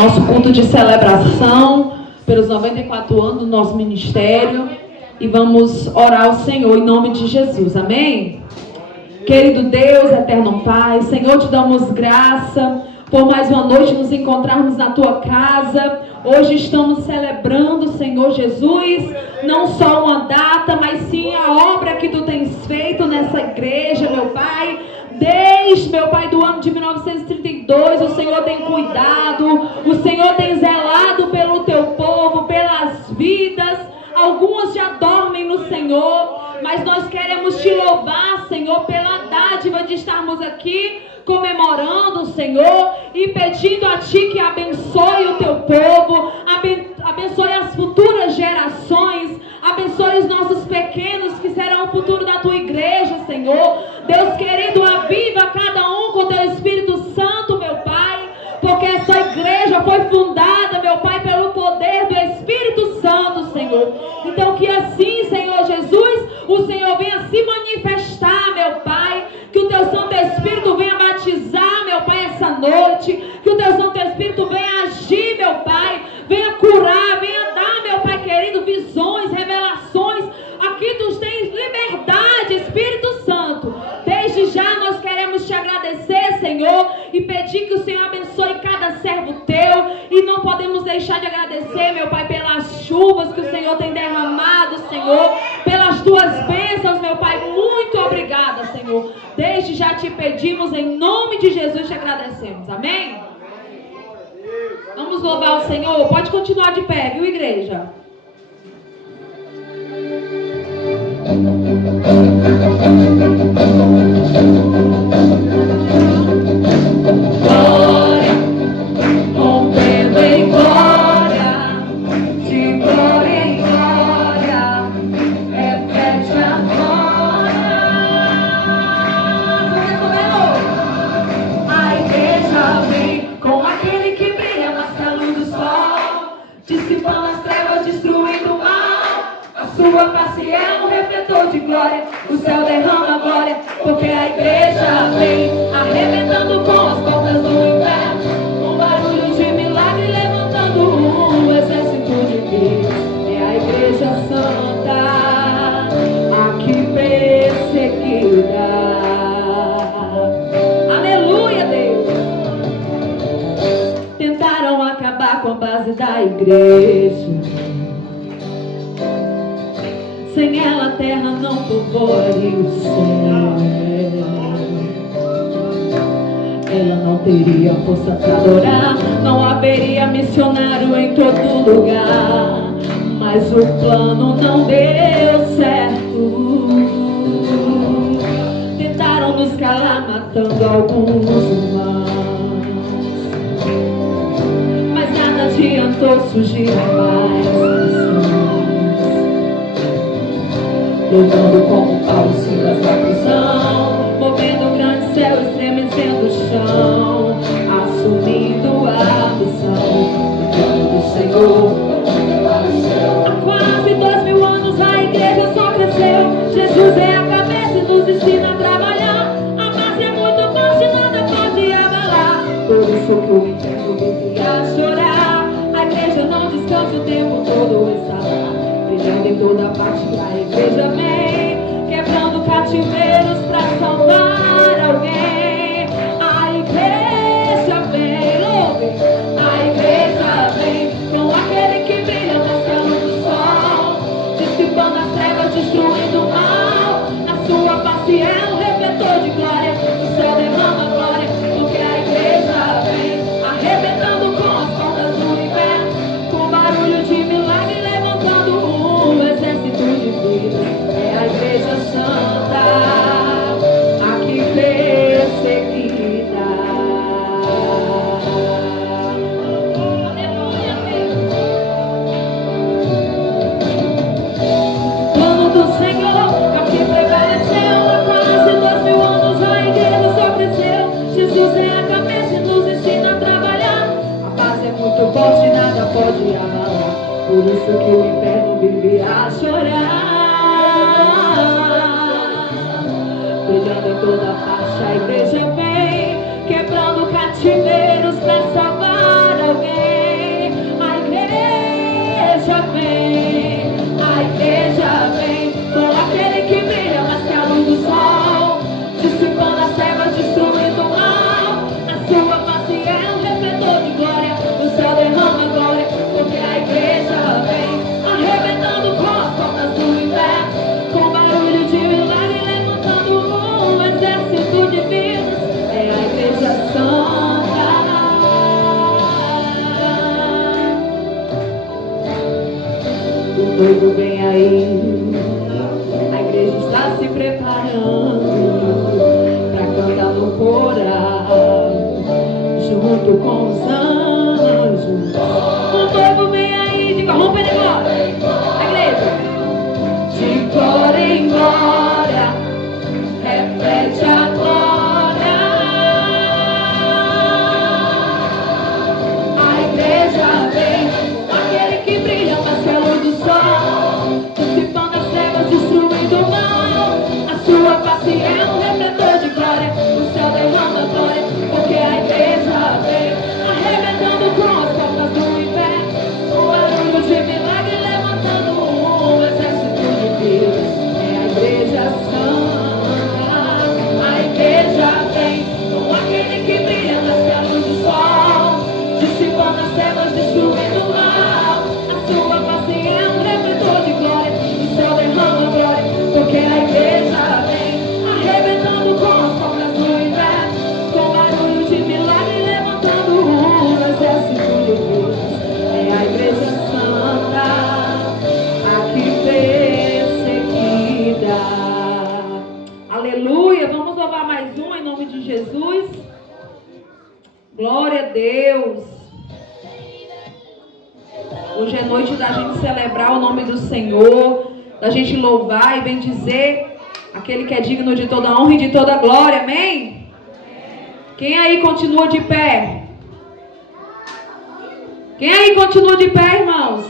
nosso culto de celebração pelos 94 anos do nosso ministério e vamos orar ao Senhor em nome de Jesus, amém? Querido Deus, eterno Pai, Senhor, te damos graça por mais uma noite nos encontrarmos na Tua casa. Hoje estamos celebrando, Senhor Jesus, não só uma data, mas sim a obra que Tu tens feito nessa igreja, meu Pai. Desde, meu Pai, do ano de 1932, o Senhor tem cuidado, o Senhor tem zelado pelo Teu povo, pelas vidas. Algumas já dormem no Senhor, mas nós queremos Te louvar, Senhor, pela dádiva de estarmos aqui comemorando, Senhor, e pedindo a Ti que abençoe o Teu povo, abençoe as futuras gerações, abençoe os nossos pequenos que serão o futuro da Tua igreja, Senhor. Deus querido, aviva cada um com Teu Espírito Santo, meu Pai, porque essa igreja foi fundada, meu Pai, pelo poder do Espírito Santo, Senhor. Então que assim, Senhor Jesus, o Senhor venha se manifestar, meu Pai, que o Teu Santo Espírito venha batizar, meu Pai, essa noite, que o Teu Santo Espírito venha agir, meu Pai, venha curar, venha dar, meu Pai querido, visões, revelações. Aqui Tu tens liberdade, Espírito Santo. Desde já nós queremos Te agradecer, Senhor, e pedir que o Senhor abençoe cada servo Teu, e não podemos deixar de agradecer, meu Pai, pelas chuvas que o Senhor tem derramado, Senhor, pelas Tuas bênçãos, meu Pai. Muito obrigada, Senhor. Desde já Te pedimos, em nome de Jesus Te agradecemos, amém? Vamos louvar o Senhor. Pode continuar de pé, viu, igreja? Glória, rompendo em glória, de glória em glória, repete agora. A igreja vem com aquele que brilha mais que a luz do sol, dissipando as trevas, destruindo o mal. A sua face é um refletor de glória, o céu derrama glória, porque a igreja vem arrebentando com as portas do inferno, um barulho de milagre levantando um exército de Deus. É a igreja santa, aqui perseguida. Aleluia, Deus. Tentaram acabar com a base da igreja, sem ela a terra não povoaria o céu. Ela não teria força para adorar, não haveria missionário em todo lugar. Mas o plano não deu certo. Tentaram nos calar, matando alguns irmãos, mas nada adiantou, surgir mais. Levando como Paulo Silas da prisão, movendo o grande céu, estremecendo o chão, assumindo a missão do Senhor. Há quase 2000 anos a igreja só cresceu. Jesus é a cabeça e nos ensina a trabalhar. A base é muito forte, nada pode abalar. Por isso que o inferno vive a chorar. A igreja não descansa, o tempo todo está lá, brilhando em toda parte. A igreja vem quebrando cativeiros para salvar alguém. A igreja vem, louve. A igreja vem com aquele que brilha mais que a luz do sol, dissipando as trevas, destruindo o mal. A sua face é um refletor de glória, o céu derrama glória, porque a igreja vem arrebentando com as portas do inferno, com barulho de milagre levantando um exército de vida. É a igreja santa, aqui perseguida. Aleluia, Deus. Plano do Senhor, aqui prevaleceu. Há quase 2000 anos a igreja só cresceu. Jesus é a cabeça e nos ensina a trabalhar. A base é muito forte, nada pode abalar. Por isso que o inferno vive a chorar. Brilhando em toda parte a igreja vem, quebrando cativeiros para salvar alguém. noivo vem aí. A igreja está se preparando para cantar no coral, junto com os anjos. O noivo vem aí, diga, vamos para embora. A igreja, de glória em glória, repete a glória. A igreja vem, aquele que brilha mais que a luz do sol, dissipando as trevas, destruindo o mal. A sua face é um refletor de glória, o céu derrama glória, porque a igreja vem, arrebentando com as portas do inferno, o barulho de milagre levantando um exército de Deus. É a igreja santa, a igreja vem, com aquele que brilha mais que a luz do sol, dissipando as trevas, destruindo o mal. A sua face é um refletor de glória, o céu derrama glória, porque a igreja vem, arrebentando com as portas do inferno, com barulho de milagre levantando um exército de Deus. É a igreja santa, aqui perseguida. Aleluia, vamos louvar mais um em nome de Jesus. Glória a Deus. Hoje é noite da gente celebrar o nome do Senhor, da gente louvar e bendizer aquele que é digno de toda honra e de toda glória, amém? Quem aí continua de pé? Quem aí continua de pé, irmãos?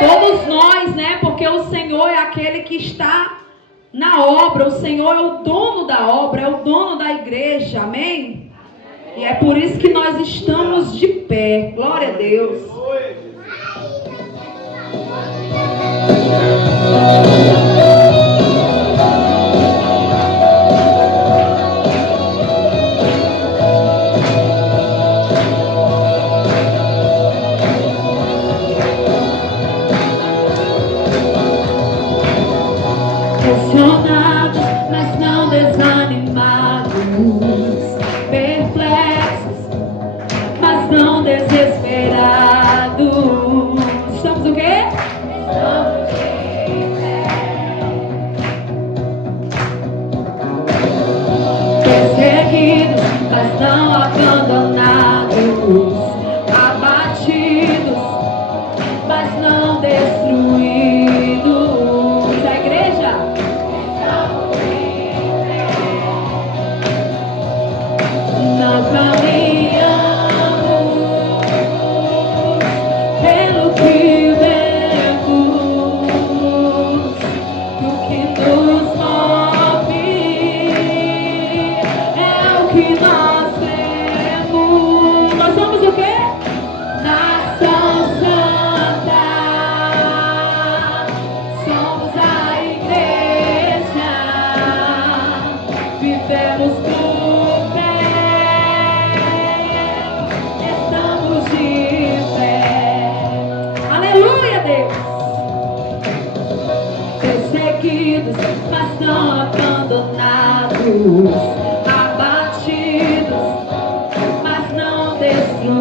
Todos nós, né? Porque o Senhor é aquele que está na obra, o Senhor é o dono da obra, é o dono da igreja, amém? E é por isso que nós estamos de pé, glória a Deus. Pressionados, mas não desanimados, perplexos, mas não desesperados. Estamos o quê? Estamos de pé. Perseguidos, mas não abandonados, abatidos, mas não destruídos. A igreja não caminhamos pelo que vemos, o que nos move é o que nós temos. Nós somos o quê? Nação Santa, somos a igreja, vivemos por fé, estamos de pé. Aleluia, Deus. Perseguidos, mas não abandonados, abatidos, mas não destruídos.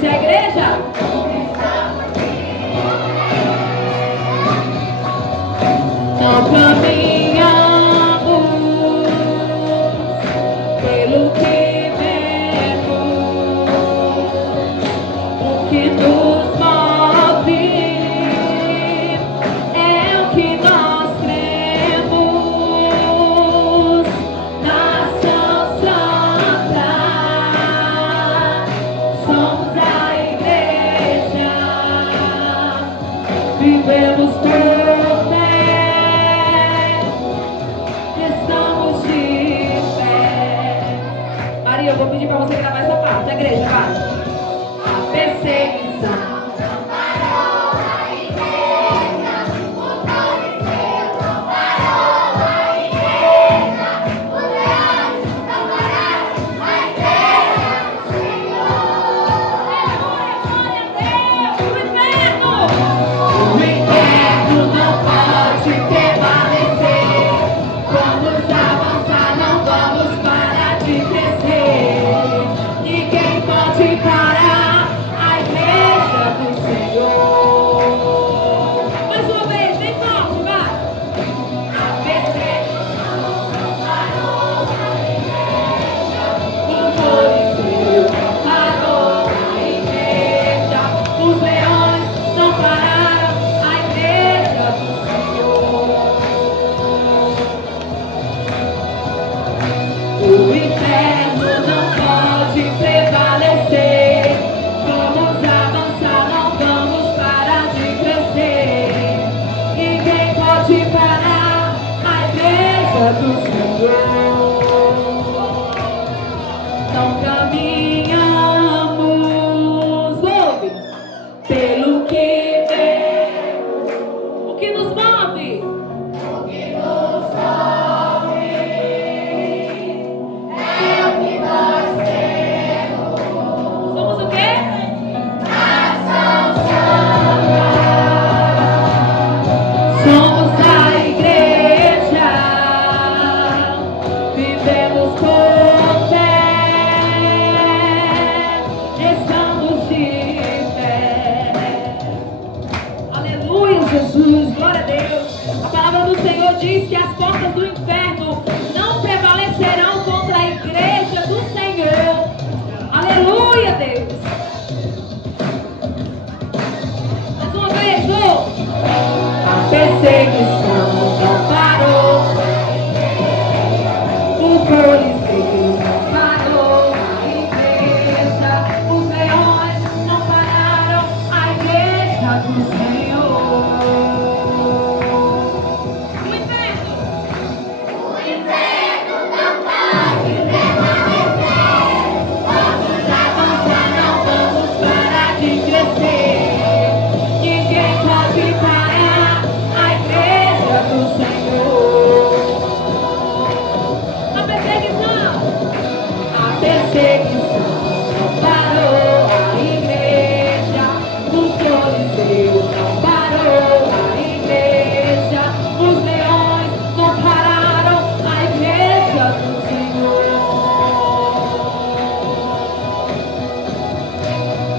E a igreja? Não caminhamos pelo que vemos, o que nos move é o que nós cremos. Nação Santa, somos a igreja, vivemos por fé, estamos de pé. Maria, eu vou pedir para você gravar essa parte. A igreja, vai. A perseguição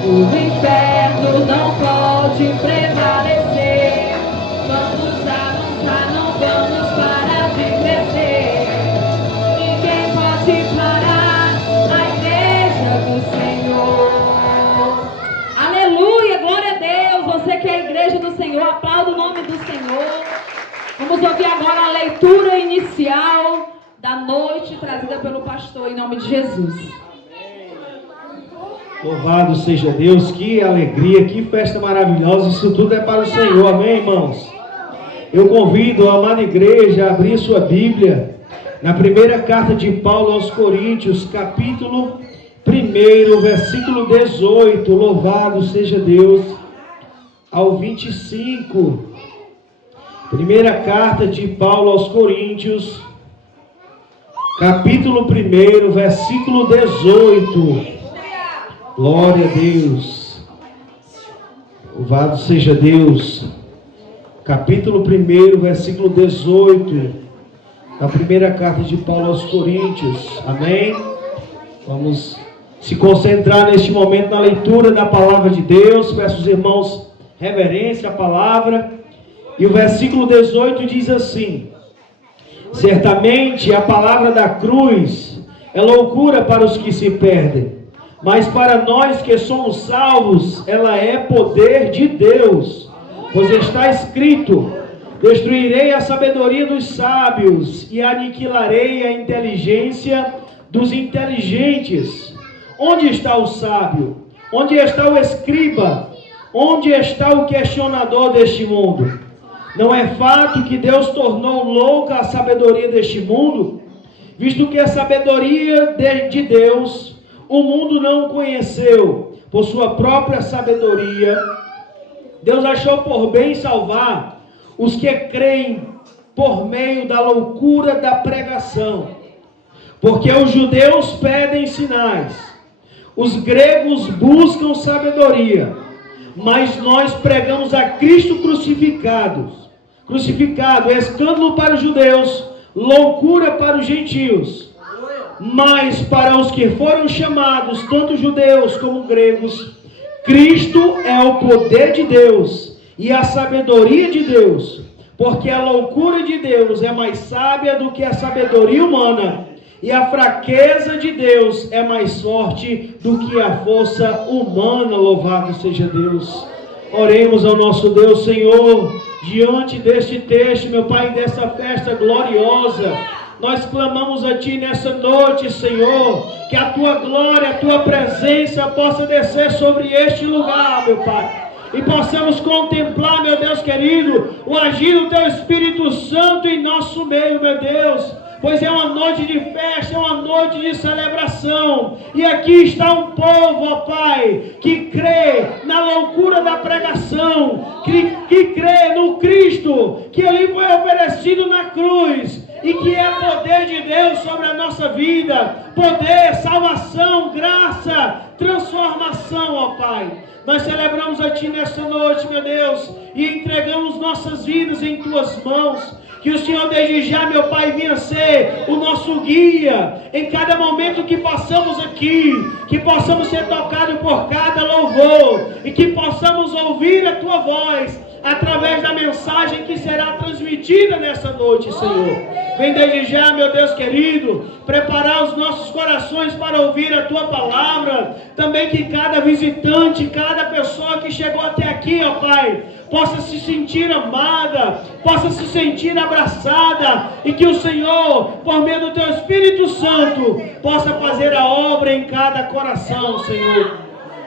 O inferno não pode prevalecer. Vamos avançar, não vamos parar de crescer. Ninguém pode parar a igreja do Senhor. Aleluia, glória a Deus. Você que é a igreja do Senhor, aplauda o nome do Senhor. Vamos ouvir agora a leitura inicial da noite trazida pelo pastor em nome de Jesus. Louvado seja Deus, que alegria, que festa maravilhosa, isso tudo é para o Senhor, amém, irmãos? Eu convido a amada igreja a abrir sua Bíblia na primeira carta de Paulo aos Coríntios, capítulo 1, versículo 18, louvado seja Deus, ao 25. Primeira carta de Paulo aos Coríntios, capítulo 1, versículo 18. Glória a Deus. Louvado seja Deus. Capítulo 1, versículo 18. Da primeira carta de Paulo aos Coríntios. Amém? Vamos se concentrar neste momento na leitura da palavra de Deus. Peço aos irmãos reverência à palavra. E o versículo 18 diz assim: certamente a palavra da cruz é loucura para os que se perdem, mas para nós que somos salvos, ela é poder de Deus. Pois está escrito: destruirei a sabedoria dos sábios e aniquilarei a inteligência dos inteligentes. Onde está o sábio? Onde está o escriba? Onde está o questionador deste mundo? Não é fato que Deus tornou louca a sabedoria deste mundo? Visto que a sabedoria de Deus o mundo não conheceu, por sua própria sabedoria, Deus achou por bem salvar os que creem por meio da loucura da pregação. Porque os judeus pedem sinais, os gregos buscam sabedoria, mas nós pregamos a Cristo crucificado, escândalo para os judeus, loucura para os gentios. Mas para os que foram chamados, tanto judeus como gregos, Cristo é o poder de Deus e a sabedoria de Deus, porque a loucura de Deus é mais sábia do que a sabedoria humana, e a fraqueza de Deus é mais forte do que a força humana. Louvado seja Deus. Oremos ao nosso Deus. Senhor, diante deste texto, meu Pai, dessa festa gloriosa, nós clamamos a Ti nessa noite, Senhor, que a Tua glória, a Tua presença possa descer sobre este lugar, meu Pai, e possamos contemplar, meu Deus querido, o agir do Teu Espírito Santo em nosso meio, meu Deus, pois é uma noite de festa, é uma noite de celebração, e aqui está um povo, ó Pai, que crê na loucura da pregação, que crê no Cristo, que ali foi oferecido na cruz, e que é poder de Deus sobre a nossa vida, poder, salvação, graça, transformação, ó Pai. Nós celebramos a Ti nessa noite, meu Deus, e entregamos nossas vidas em Tuas mãos. Que o Senhor desde já, meu Pai, venha ser o nosso guia em cada momento que passamos aqui, que possamos ser tocados por cada louvor e que possamos ouvir a Tua voz através da mensagem que será transmitida nessa noite, Senhor. Vem desde já, meu Deus querido, preparar os nossos corações para ouvir a Tua palavra. Também que cada visitante, cada pessoa que chegou até aqui, ó Pai, possa se sentir amada, possa se sentir abraçada, e que o Senhor, por meio do Teu Espírito Santo, possa fazer a obra em cada coração, Senhor.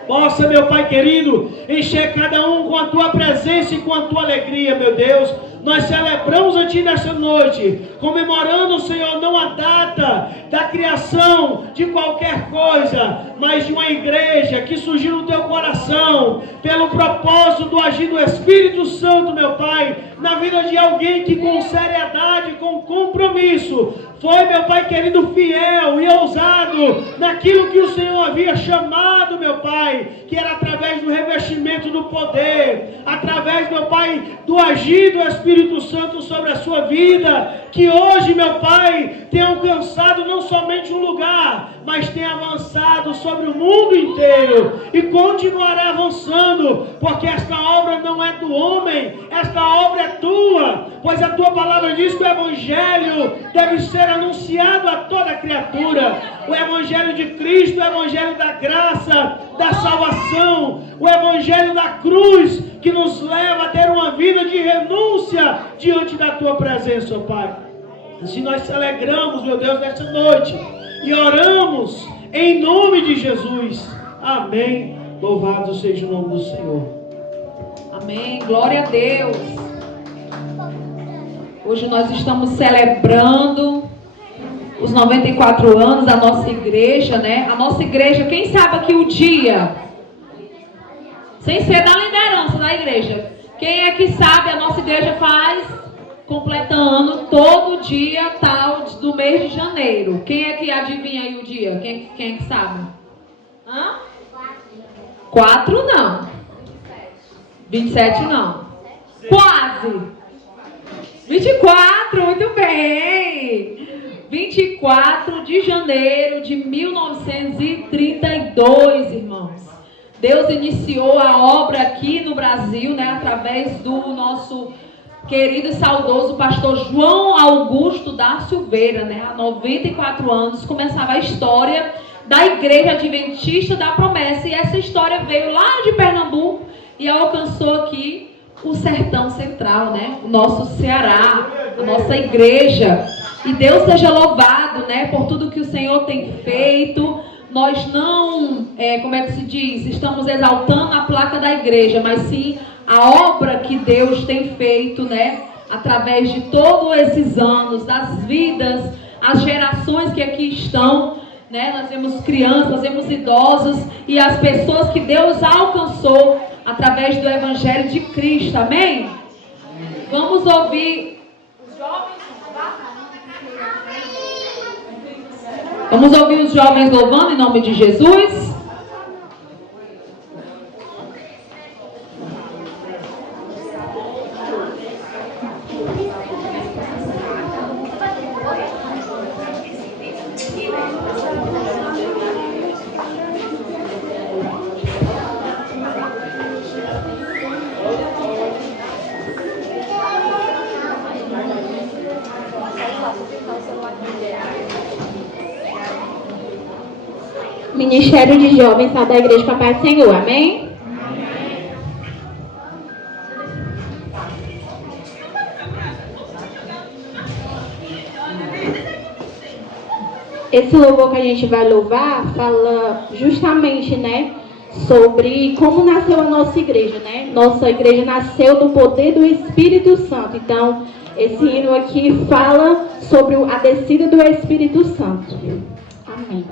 Possa, meu Pai querido, encher cada um com a Tua presença e com a Tua alegria, meu Deus. Nós celebramos a Ti nesta noite, comemorando, Senhor, não a data da criação de qualquer coisa, mas de uma igreja que surgiu no Teu coração, pelo propósito do agir do Espírito Santo, meu Pai, na vida de alguém que com seriedade, com compromisso, foi, meu Pai querido, fiel e ousado naquilo que o Senhor havia chamado, meu Pai, que era através do revestimento do poder, através, meu Pai, do agir do Espírito Santo sobre a sua vida, que hoje, meu Pai, tem alcançado não somente um lugar, mas tem avançado sobre o mundo inteiro, e continuará avançando, porque esta obra não é do homem, esta obra é tua, pois a tua palavra diz que o Evangelho deve ser anunciado a toda criatura. O Evangelho de Cristo, o Evangelho da graça, da salvação, o Evangelho da cruz, que nos leva a ter uma vida de renúncia diante da tua presença, ó Pai. Assim nós te alegramos, meu Deus, nesta noite e oramos em nome de Jesus. Amém. Louvado seja o nome do Senhor. Amém. Glória a Deus. Hoje nós estamos celebrando os 94 anos da nossa igreja, né? A nossa igreja, quem sabe aqui o dia, sem ser da liderança da igreja, quem é que sabe, a nossa igreja completa ano todo dia tal do mês de janeiro. Quem é que adivinha aí o dia? Quem é que sabe? 4 não. 27 não. Quase. 24, muito bem. 24 de janeiro de 1932, irmãos. Deus iniciou a obra aqui no Brasil, né, através do nosso querido e saudoso pastor João Augusto da Silveira, né? Há 94 anos começava a história da Igreja Adventista da Promessa. E essa história veio lá de Pernambuco e alcançou aqui o sertão central, né? O nosso Ceará, a nossa igreja. E Deus seja louvado, né? Por tudo que o Senhor tem feito. Nós não, como é que se diz? Estamos exaltando a placa da igreja, mas sim a obra que Deus tem feito, né? Através de todos esses anos, das vidas, as gerações que aqui estão, né? Nós vemos crianças, nós vemos idosos e as pessoas que Deus alcançou através do Evangelho de Cristo, amém? Vamos ouvir os jovens. Vamos ouvir os jovens louvando em nome de Jesus. Ministério de Jovens da Igreja Papai do Senhor, amém? Esse louvor que a gente vai louvar fala justamente, né, sobre como nasceu a nossa igreja, né? Nossa igreja nasceu no poder do Espírito Santo. Então, esse hino aqui fala sobre a descida do Espírito Santo. Amém.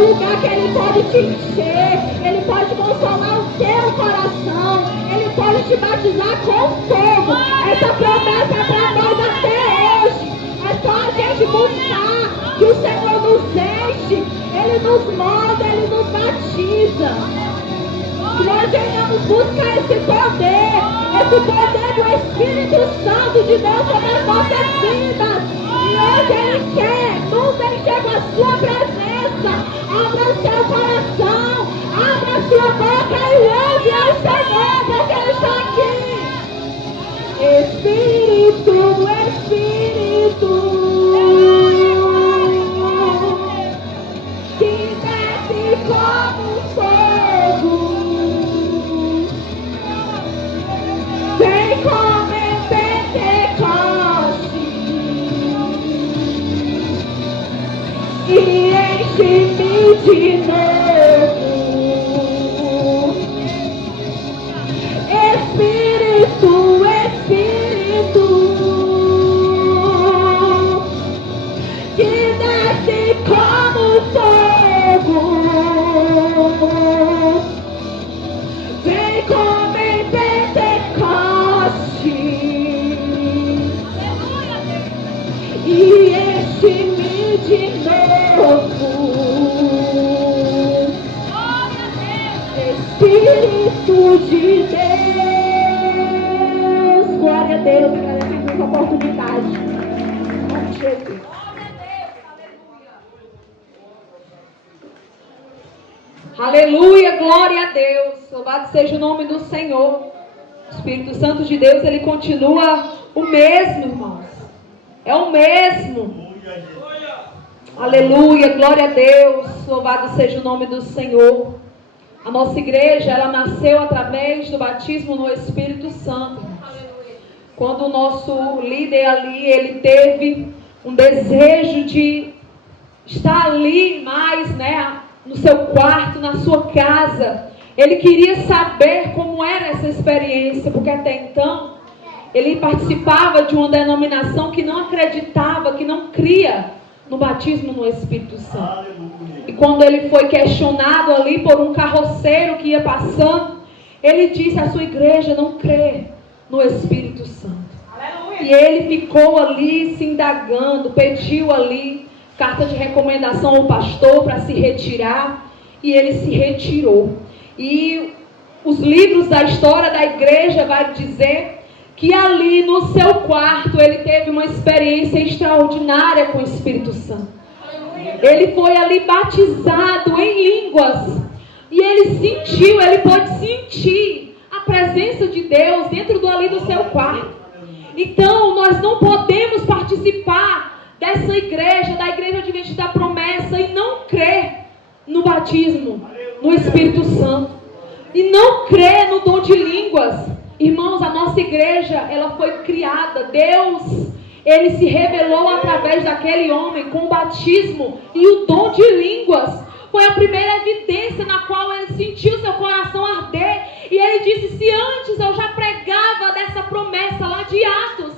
um lugar que Ele pode te encher, Ele pode consolar o teu coração, Ele pode te batizar com fogo. Essa promessa é para nós até hoje. É só a gente buscar que o Senhor nos enche, Ele nos molda, Ele nos batiza. Que nós venhamos buscar esse poder do Espírito Santo de Deus sobre as nossas vidas. E hoje Ele quer nos encher com a sua presença. Abra o seu coração, abra a sua boca e louve ao Senhor, porque Ele está aqui. Espírito, Espírito, que desce como fogo, vem como em Pentecoste e enche-me de novo. Espírito, Espírito, que desce como fogo, vem como em Pentecoste e enche-me de novo. Espírito de Deus, glória a Deus, agradecemos essa oportunidade. Em nome de Jesus. Aleluia, glória a Deus. Louvado seja o nome do Senhor. O Espírito Santo de Deus, ele continua o mesmo, irmãos. É o mesmo. Aleluia, glória a Deus. Louvado seja o nome do Senhor. A nossa igreja, ela nasceu através do batismo no Espírito Santo. Quando o nosso líder ali, ele teve um desejo de estar ali mais, no seu quarto, na sua casa. Ele queria saber como era essa experiência, porque até então ele participava de uma denominação que não acreditava, que não cria no batismo no Espírito Santo. E quando ele foi questionado ali por um carroceiro que ia passando, ele disse: a sua igreja não crê no Espírito Santo. E ele ficou ali se indagando, pediu ali carta de recomendação ao pastor para se retirar, e ele se retirou. E os livros da história da igreja vai dizer que ali no seu quarto ele teve uma experiência extraordinária com o Espírito Santo. Ele foi ali batizado em línguas, e ele sentiu, ele pôde sentir a presença de Deus dentro do seu quarto. Então nós não podemos participar dessa igreja, da igreja adventista da promessa, e não crer no batismo no Espírito Santo, e não crer no dom de línguas. Irmãos, a nossa igreja, ela foi criada, Deus, ele se revelou através daquele homem com o batismo e o dom de línguas. Foi a primeira evidência na qual ele sentiu seu coração arder, e ele disse: se antes eu já pregava dessa promessa lá de Atos,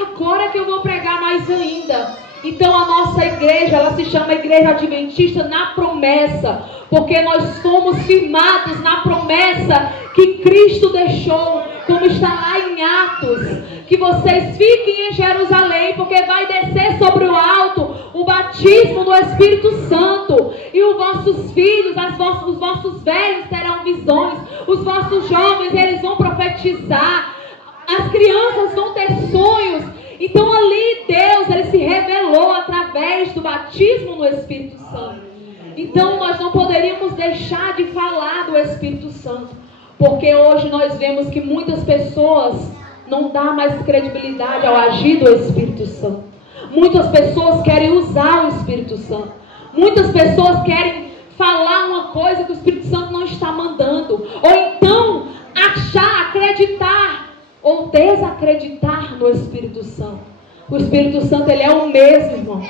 agora que eu vou pregar mais ainda. Então a nossa igreja, ela se chama Igreja Adventista na Promessa, porque nós fomos firmados na promessa que Cristo deixou, como está lá em Atos, que vocês fiquem em Jerusalém, porque vai descer sobre o alto o batismo do Espírito Santo, e os vossos filhos, os vossos velhos terão visões, os vossos jovens, eles vão profetizar, as crianças vão ter sonhos. Então ali Deus, ele se revelou através do batismo no Espírito Santo. Então nós não poderíamos deixar de falar do Espírito Santo, porque hoje nós vemos que muitas pessoas não dão mais credibilidade ao agir do Espírito Santo. Muitas pessoas querem usar o Espírito Santo. Muitas pessoas querem falar uma coisa que o Espírito Santo não está mandando, ou então achar, acreditar ou desacreditar no Espírito Santo. O Espírito Santo, ele é o mesmo, irmãos.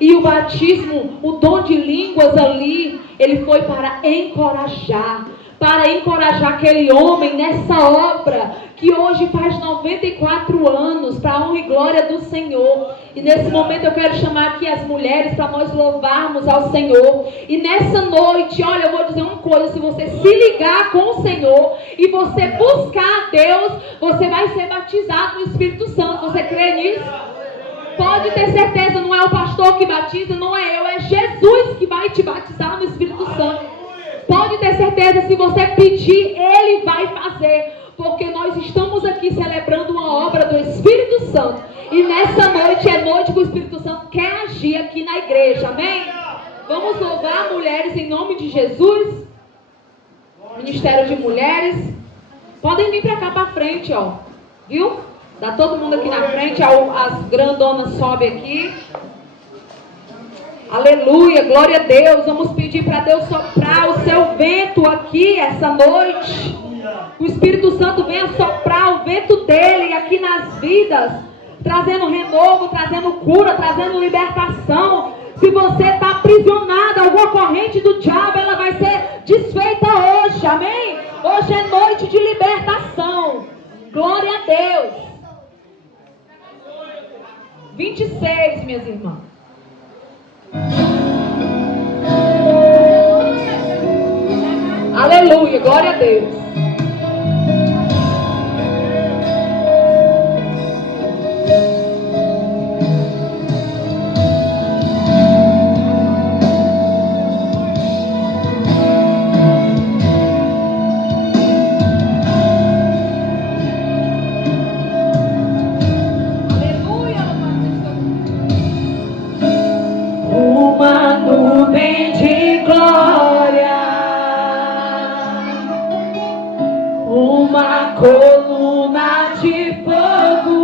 E o batismo, o dom de línguas ali, ele foi para encorajar, para encorajar aquele homem nessa obra que hoje faz 94 anos, para a honra e glória do Senhor. E nesse momento eu quero chamar aqui as mulheres para nós louvarmos ao Senhor. E nessa noite, olha, eu vou dizer uma coisa: se você se ligar com o Senhor e você buscar a Deus, você vai ser batizado no Espírito Santo. Você crê nisso? Pode ter certeza, não é o pastor que batiza, não é eu, é Jesus que vai te batizar no Espírito Santo. Pode ter certeza, se você pedir, Ele vai fazer. Porque nós estamos aqui celebrando uma obra do Espírito Santo. E nessa noite é noite que o Espírito Santo quer agir aqui na igreja. Amém? Vamos louvar mulheres em nome de Jesus. Ministério de Mulheres. Podem vir para cá para frente, ó. Viu? Dá todo mundo aqui na frente. As grandonas sobem aqui. Aleluia, glória a Deus. Vamos pedir para Deus soprar o seu vento aqui essa noite. O Espírito Santo venha soprar o vento dele aqui nas vidas, trazendo renovo, trazendo cura, trazendo libertação. Se você está aprisionado a alguma corrente do diabo, ela vai ser desfeita hoje, amém? Hoje é noite de libertação. Glória a Deus. 26, minhas irmãs. Aleluia, glória a Deus. Uma nuvem de glória, uma coluna de fogo,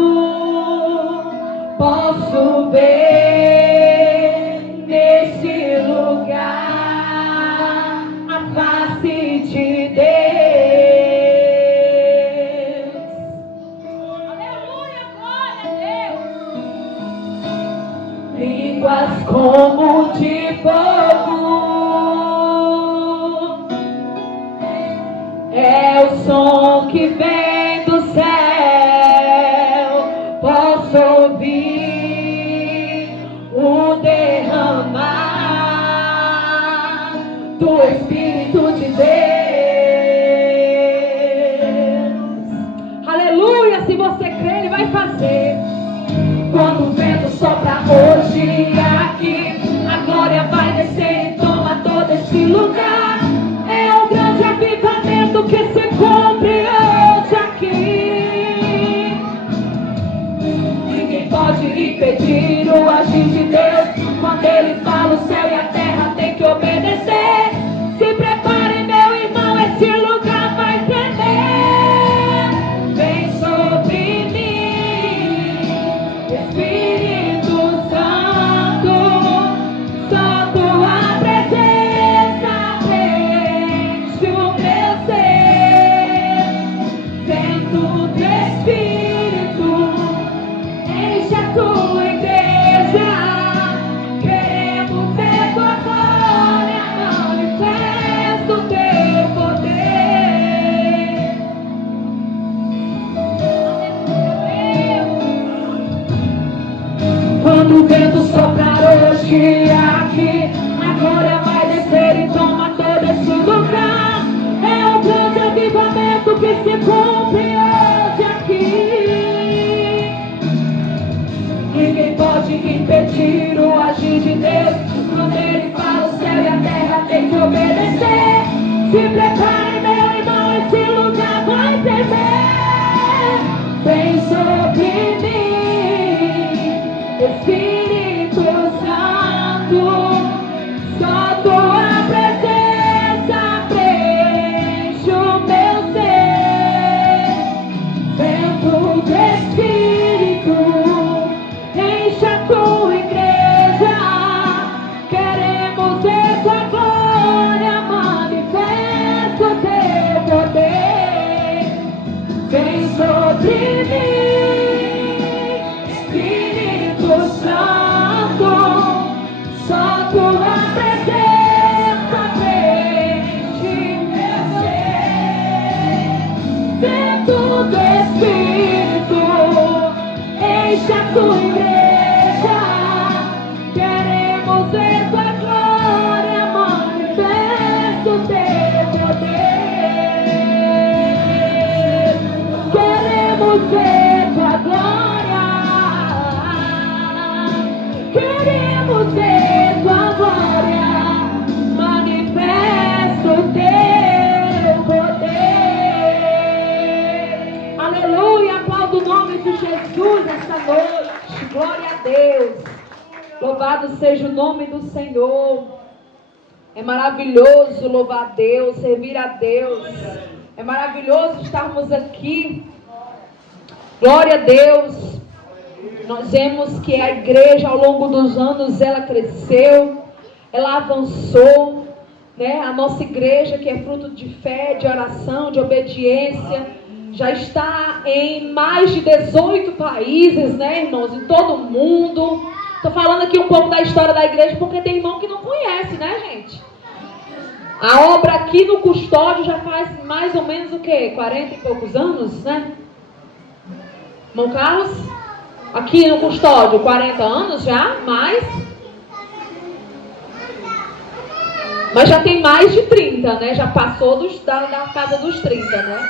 posso ver nesse lugar a face de Deus. Aleluia, glória a Deus. Línguas como de fogo, é o som que vem do céu. Posso ouvir o derramar do Espírito de Deus. Aleluia, se você crê, Ele vai fazer. Quando o vento sopra hoje aqui, a glória vai descer e toma todo esse lugar. É o grande avivamento que se cumpre hoje aqui. Ninguém pode impedir o agir de Deus. Quando Ele fala, o céu e a terra tem que obedecer. Se prepare, meu irmão. Deus. Louvado seja o nome do Senhor. É maravilhoso louvar a Deus, servir a Deus. É maravilhoso estarmos aqui. Glória a Deus. Nós vemos que a igreja ao longo dos anos ela cresceu, ela avançou, né? A nossa igreja, que é fruto de fé, de oração, de obediência, já está em mais de 18 países, né, irmãos? Em todo o mundo. Estou falando aqui um pouco da história da igreja, porque tem irmão que não conhece, né, gente? A obra aqui no Custódio já faz mais ou menos o quê? 40 e poucos anos, né? Irmão Carlos? Aqui no Custódio, 40 anos já? Mais? Mas já tem mais de 30, né? Já passou da casa dos 30, né?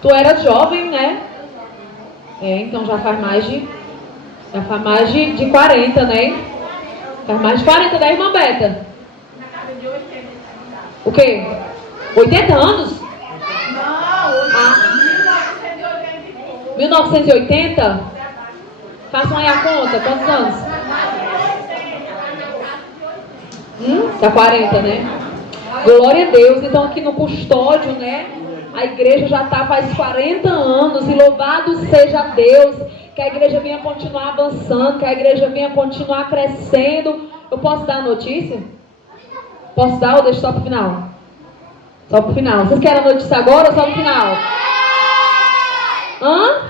Tu era jovem, né? Então já faz mais de 40, né? Faz mais de 40, né, irmã Beta? O quê? 80 anos? Não, 1980? Façam aí a conta, quantos anos? Tá 40, né? Glória a Deus. Então aqui no Custódio, né? A igreja já está faz 40 anos. E louvado seja Deus. Que a igreja venha continuar avançando. Que a igreja venha continuar crescendo. Eu posso dar a notícia? Posso dar ou deixo só para o final? Só para o final. Vocês querem a notícia agora ou só no final? Hã?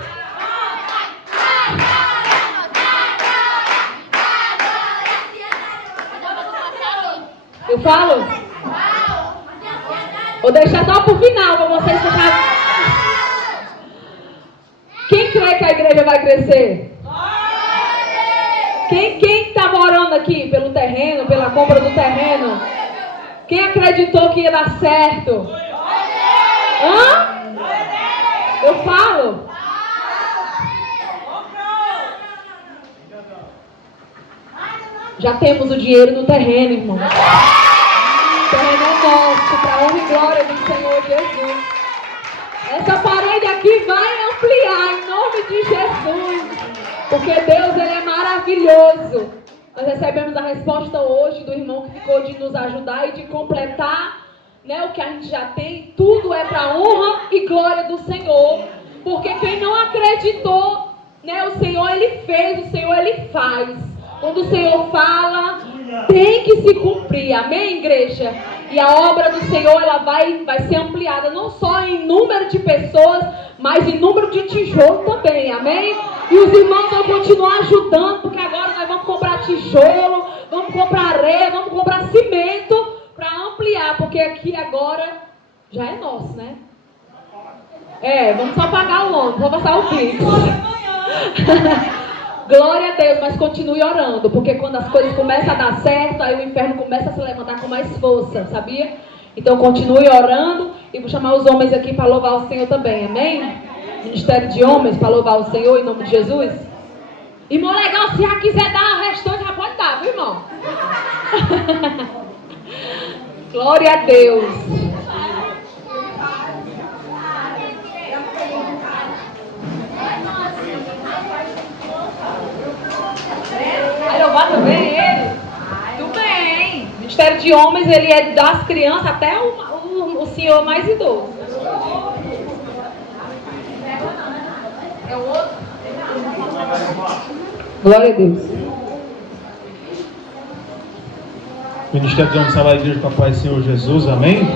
Eu falo? Vou deixar só pro final para vocês fecharem. Quem crê que a igreja vai crescer? Quem está morando aqui pelo terreno, pela compra do terreno? Quem acreditou que ia dar certo? Hã? Eu falo? Já temos o dinheiro no terreno, irmão. O terreno é nosso, para a honra e glória do Senhor Jesus. Essa parede aqui vai ampliar em nome de Jesus. Porque Deus, Ele é maravilhoso. Nós recebemos a resposta hoje do irmão que ficou de nos ajudar e de completar, né, o que a gente já tem. Tudo é para a honra e glória do Senhor. Porque quem não acreditou, né, o Senhor, Ele fez, o Senhor, Ele faz. Quando o Senhor fala, tem que se cumprir. Amém, igreja? E a obra do Senhor, ela vai ser ampliada não só em número de pessoas, mas em número de tijolo também. Amém? E os irmãos vão continuar ajudando, porque agora nós vamos comprar tijolo, vamos comprar areia, vamos comprar cimento para ampliar, porque aqui agora já é nosso, né? Vamos só pagar o loan, vou passar o Pix. Glória a Deus, mas continue orando, porque quando as coisas começam a dar certo, aí o inferno começa a se levantar com mais força, sabia? Então continue orando e vou chamar os homens aqui para louvar o Senhor também, amém? Ministério de homens para louvar o Senhor em nome de Jesus. Irmão, legal, se já quiser dar o restante, já pode dar, viu, irmão? Glória a Deus. Vai louvar também ele? Tudo bem. O Ministério de Homens, ele é das crianças até o senhor mais idoso. É o outro? Glória a Deus. Ministério de Homens, salva a igreja com a paz do Senhor Jesus, amém?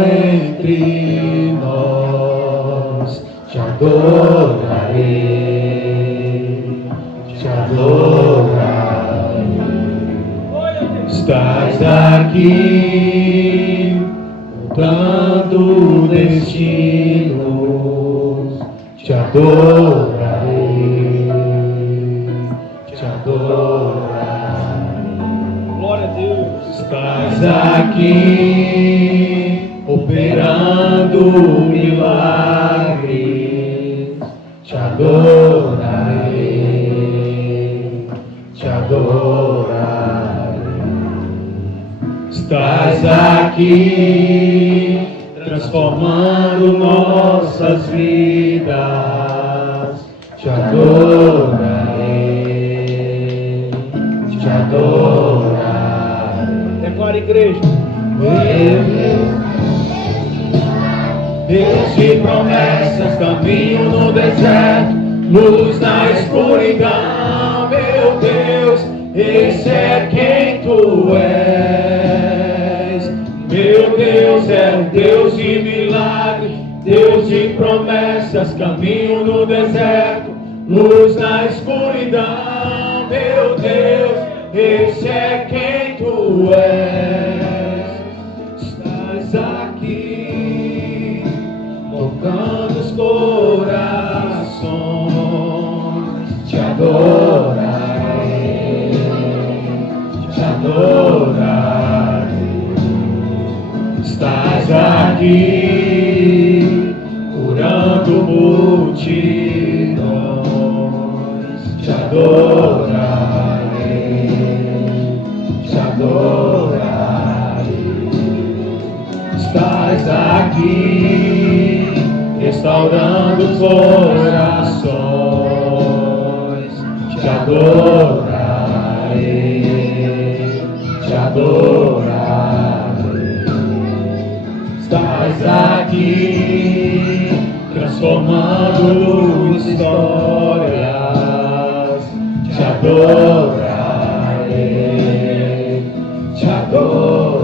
entre nós, te adorarei, te adorarei. Estás aqui, mudando destinos, te adorarei, te adorarei. Glória a Deus. Estás aqui, operando milagres, te adorarei, te adorarei. Estás aqui, transformando nossas vidas, te adorarei, te adorarei. Declara, igreja. Deus de promessas, caminho no deserto, luz na escuridão, meu Deus, esse é quem tu és. Meu Deus é o Deus de milagres, Deus de promessas, caminho no deserto, luz na escuridão, meu Deus, esse é quem tu és. Estás aqui, tocando os corações, te adorarei, te adorarei. Estás aqui, curando multidões, te adorarei, te adorarei. Estás aqui, restaurando corações, te adorarei, te adorarei. Estás aqui, transformando histórias, te adorarei, te adorarei.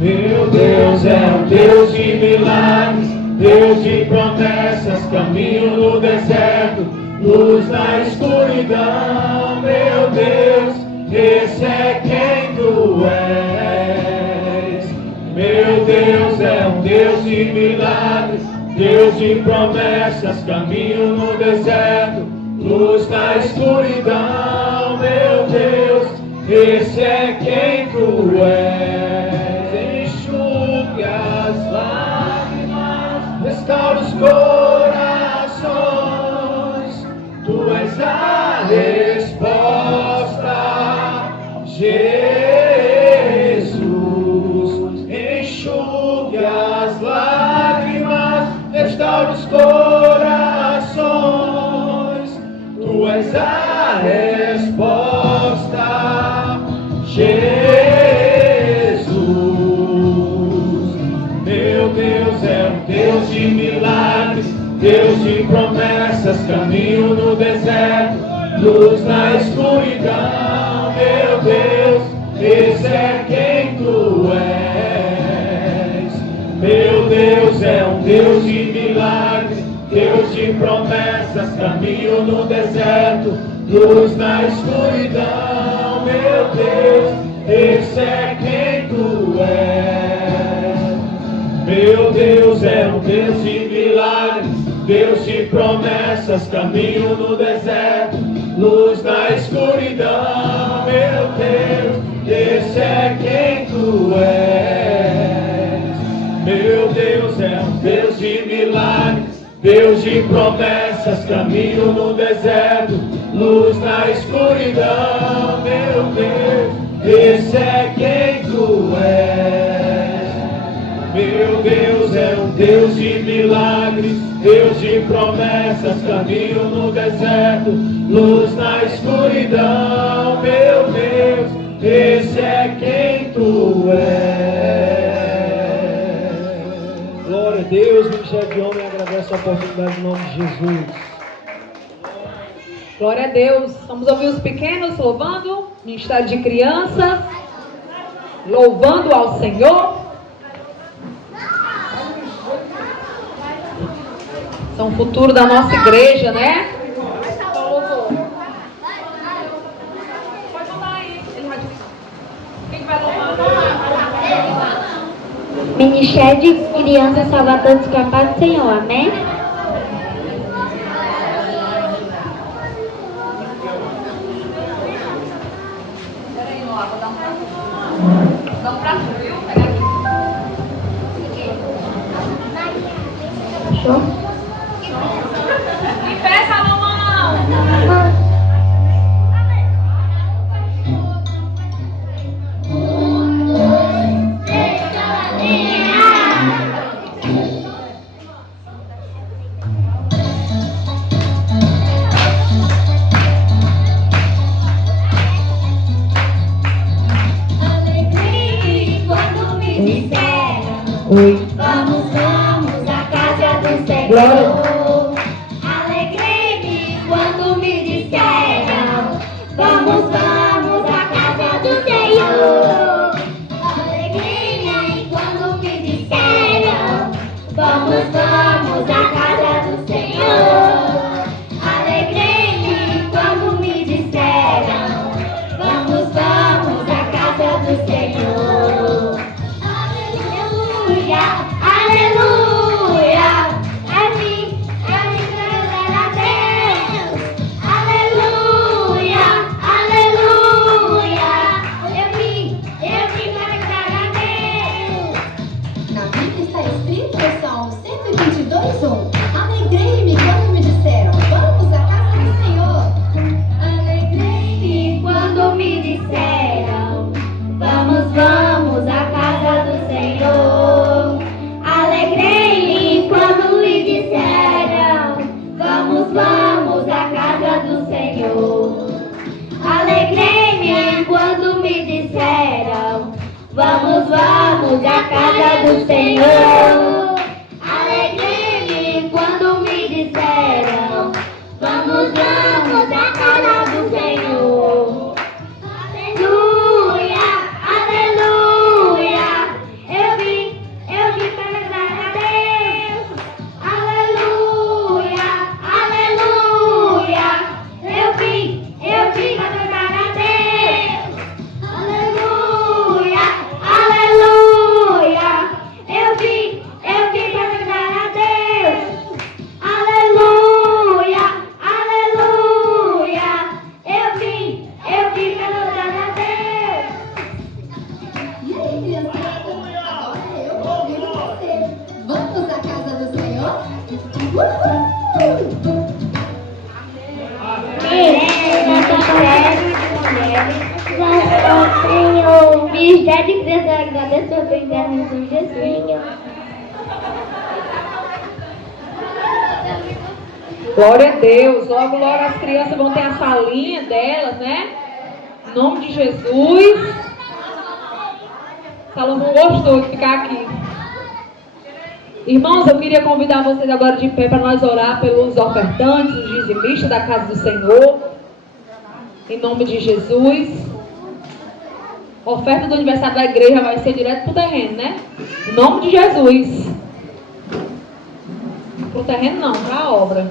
Meu Deus é um Deus de milagres, Deus de promessas, caminho no deserto, luz na escuridão, meu Deus, esse é quem tu és. Meu Deus é um Deus de milagres, Deus de promessas, caminho no deserto, luz na escuridão, meu Deus, esse é quem tu és. Enxugue as lágrimas, restaura os corações, tu és a resposta, Jesus. Enxugue as lágrimas, restaura os corações, tu és a resposta, Jesus. Meu Deus é um Deus de milagres, Deus de promessas, caminho no deserto, luz na escuridão, meu Deus, esse é quem tu és. Meu Deus é um Deus de milagres, Deus de promessas, caminho no deserto, luz na escuridão, meu Deus, esse é quem tu és. Meu Deus é um Deus de milagres, Deus de promessas, caminho no deserto, luz na escuridão, meu Deus, esse é quem tu és. Meu Deus é um Deus de milagres, Deus de promessas, caminho no deserto, luz na escuridão, meu Deus, esse é quem tu és. Meu Deus é um Deus de milagres, Deus de promessas, caminho no deserto, luz na escuridão, meu Deus, esse é quem tu és. Glória a Deus, Ministério de Homem, agradece a oportunidade em nome de Jesus. Glória a Deus. Vamos ouvir os pequenos louvando, Ministério de Crianças. louvando ao Senhor. São o futuro da nossa igreja, né? Ministério de Crianças Salvadores com a paz do Senhor, amém? Show? E peça a mamão! Oi. Vamos, vamos à casa do Senhor. Glória. Alegrei-me quando me disseram: vamos, vamos à casa do Senhor. Alegrei-me quando me disseram: vamos, vamos à casa do Senhor. Alegrei-me quando me disseram: vamos, vamos à casa do Senhor. Aleluia, é mim glória a Deus. Aleluia, aleluia, eu vim glória a Deus. Na Bíblia está escrito no Salmo 122:1. Alegrei-me quando me disseram: vamos à casa do Senhor. Alegrei-me quando me disseram: vamos, vamos à casa do Senhor. Alegrei-me quando me disseram: vamos, vamos à casa do Senhor. Alegrei-me quando me disseram: vamos, vamos à casa do Senhor. Alegrei-me quando me disseram: vamos, vamos à casa do Senhor. Aleluia, aleluia, eu vim para dar a Deus. Aleluia, aleluia, eu vim para dar a Deus. Aleluia, aleluia, eu vim para dar a Deus. Aleluia, aleluia, eu vim para dar a Deus. E aí, criançada? Agora eu convido você. Vamos à casa do Senhor? Uhul! Ministério de Crianças, agradeço pela intervenção de Jesus. Glória a Deus. Logo, logo as crianças vão ter a salinha delas, né? Em nome de Jesus. Salomão gostou de ficar aqui. Irmãos, eu queria convidar vocês agora de pé para nós orar pelos ofertantes, os dizimistas da casa do Senhor. Em nome de Jesus. A oferta do aniversário da igreja vai ser direto para o terreno, né? Em nome de Jesus. Para o terreno não, para a obra.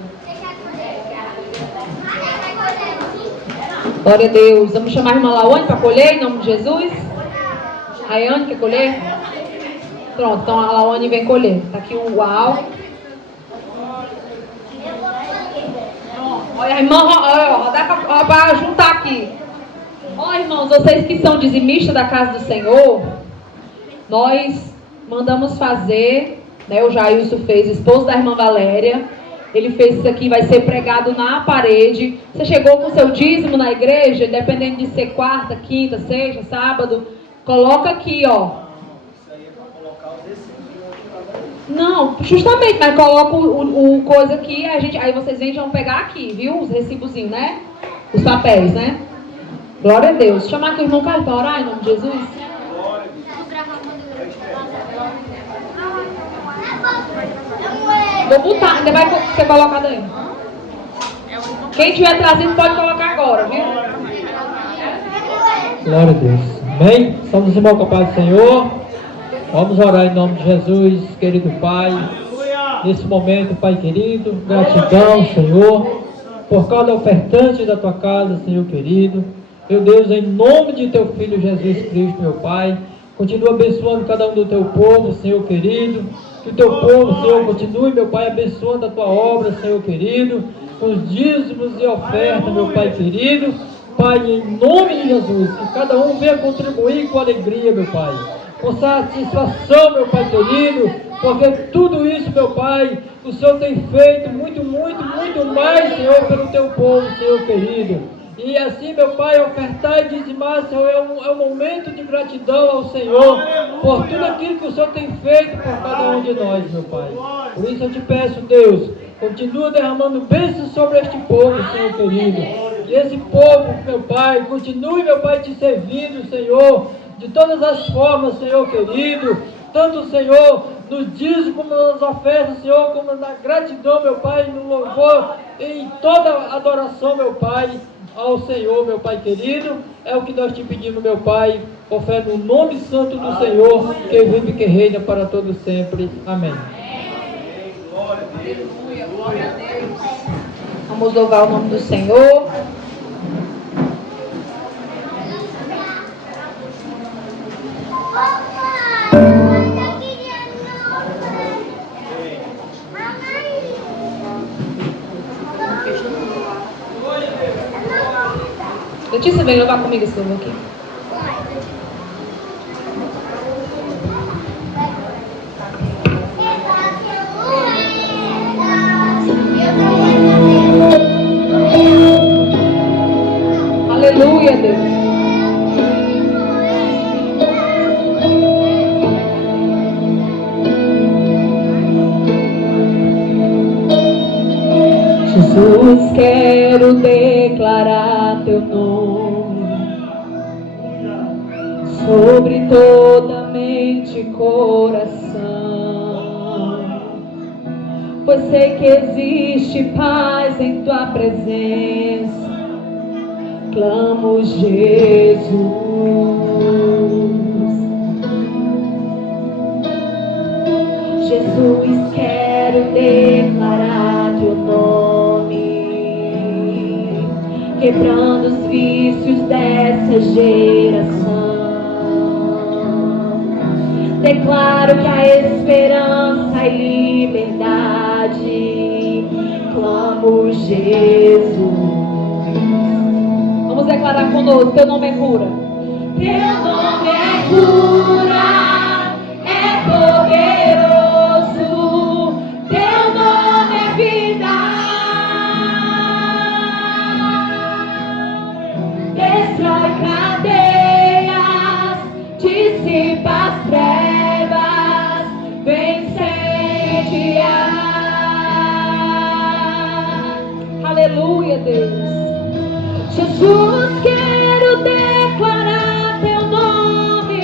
Glória a Deus. Vamos chamar a irmã Lawane para colher em nome de Jesus. Rayane quer colher? Pronto, então a Lawane vem colher. Está aqui o uau. Olha, irmã, dá para juntar aqui. Ó, irmãos, vocês que são dizimistas da casa do Senhor, nós mandamos fazer, né, o Jailson fez, esposo da irmã Valéria, ele fez isso aqui, vai ser pregado na parede. Você chegou com o seu dízimo na igreja, dependendo de ser quarta, quinta, sexta, sábado, coloca aqui, ó. Não, justamente, mas coloca o coisa aqui, aí vocês vão pegar aqui, viu? Os recibozinhos, né? Os papéis, né? Glória a Deus. Chamar aqui o irmão Carlos para orar em nome de Jesus. Vou botar, ainda vai ser colocado aí. Quem tiver trazido pode colocar agora, viu? Glória a Deus. Em Amém? Estamos irmãos com a paz do Senhor. Vamos orar em nome de Jesus, querido Pai. Nesse momento, Pai querido, gratidão, Senhor, por cada ofertante da tua casa, Senhor querido. Meu Deus, em nome de teu Filho Jesus Cristo, meu Pai, continua abençoando cada um do teu povo, Senhor querido. Que o teu povo, Senhor, continue, meu Pai, abençoando a tua obra, Senhor querido, com os dízimos e ofertas, meu Pai querido. Pai, em nome de Jesus, que cada um venha contribuir com alegria, meu Pai, com satisfação, meu Pai querido, porque tudo isso, meu Pai, o Senhor tem feito muito, muito, muito mais, Senhor, pelo teu povo, Senhor querido. E assim, meu Pai, ofertar e dizimar, Senhor, é um momento de gratidão ao Senhor, por tudo aquilo que o Senhor tem feito por cada um de nós, meu Pai. Por isso eu te peço, Deus, continua derramando bênçãos sobre este povo, Senhor querido. Que esse povo, meu Pai, continue, meu Pai, te servindo, Senhor, de todas as formas, Senhor querido. Tanto, Senhor, nos dízimos como nas ofertas, Senhor, como na gratidão, meu Pai, no louvor, em toda adoração, meu Pai, ao Senhor, meu Pai querido. É o que nós te pedimos, meu Pai, por fé no nome santo do Senhor, que vive e que reina para todo sempre. Amém. Glória a Deus. Vamos louvar o nome do Senhor. Letícia, vem louvar comigo esse louvor aqui. Aleluia, Deus. Jesus, quero declarar teu nome sobre toda mente e coração, pois sei que existe paz em tua presença. Clamo, Jesus. Jesus, quero declarar teu nome, quebrando os vícios dessa geração. Declaro que há esperança e liberdade. Clamo, Jesus. Vamos declarar conosco, teu nome é cura. Teu nome é cura, é poderoso. Teu nome é vida. Destrói cadeias, dissipa as trevas, vence dia. Aleluia, Deus. Jesus, quero declarar teu nome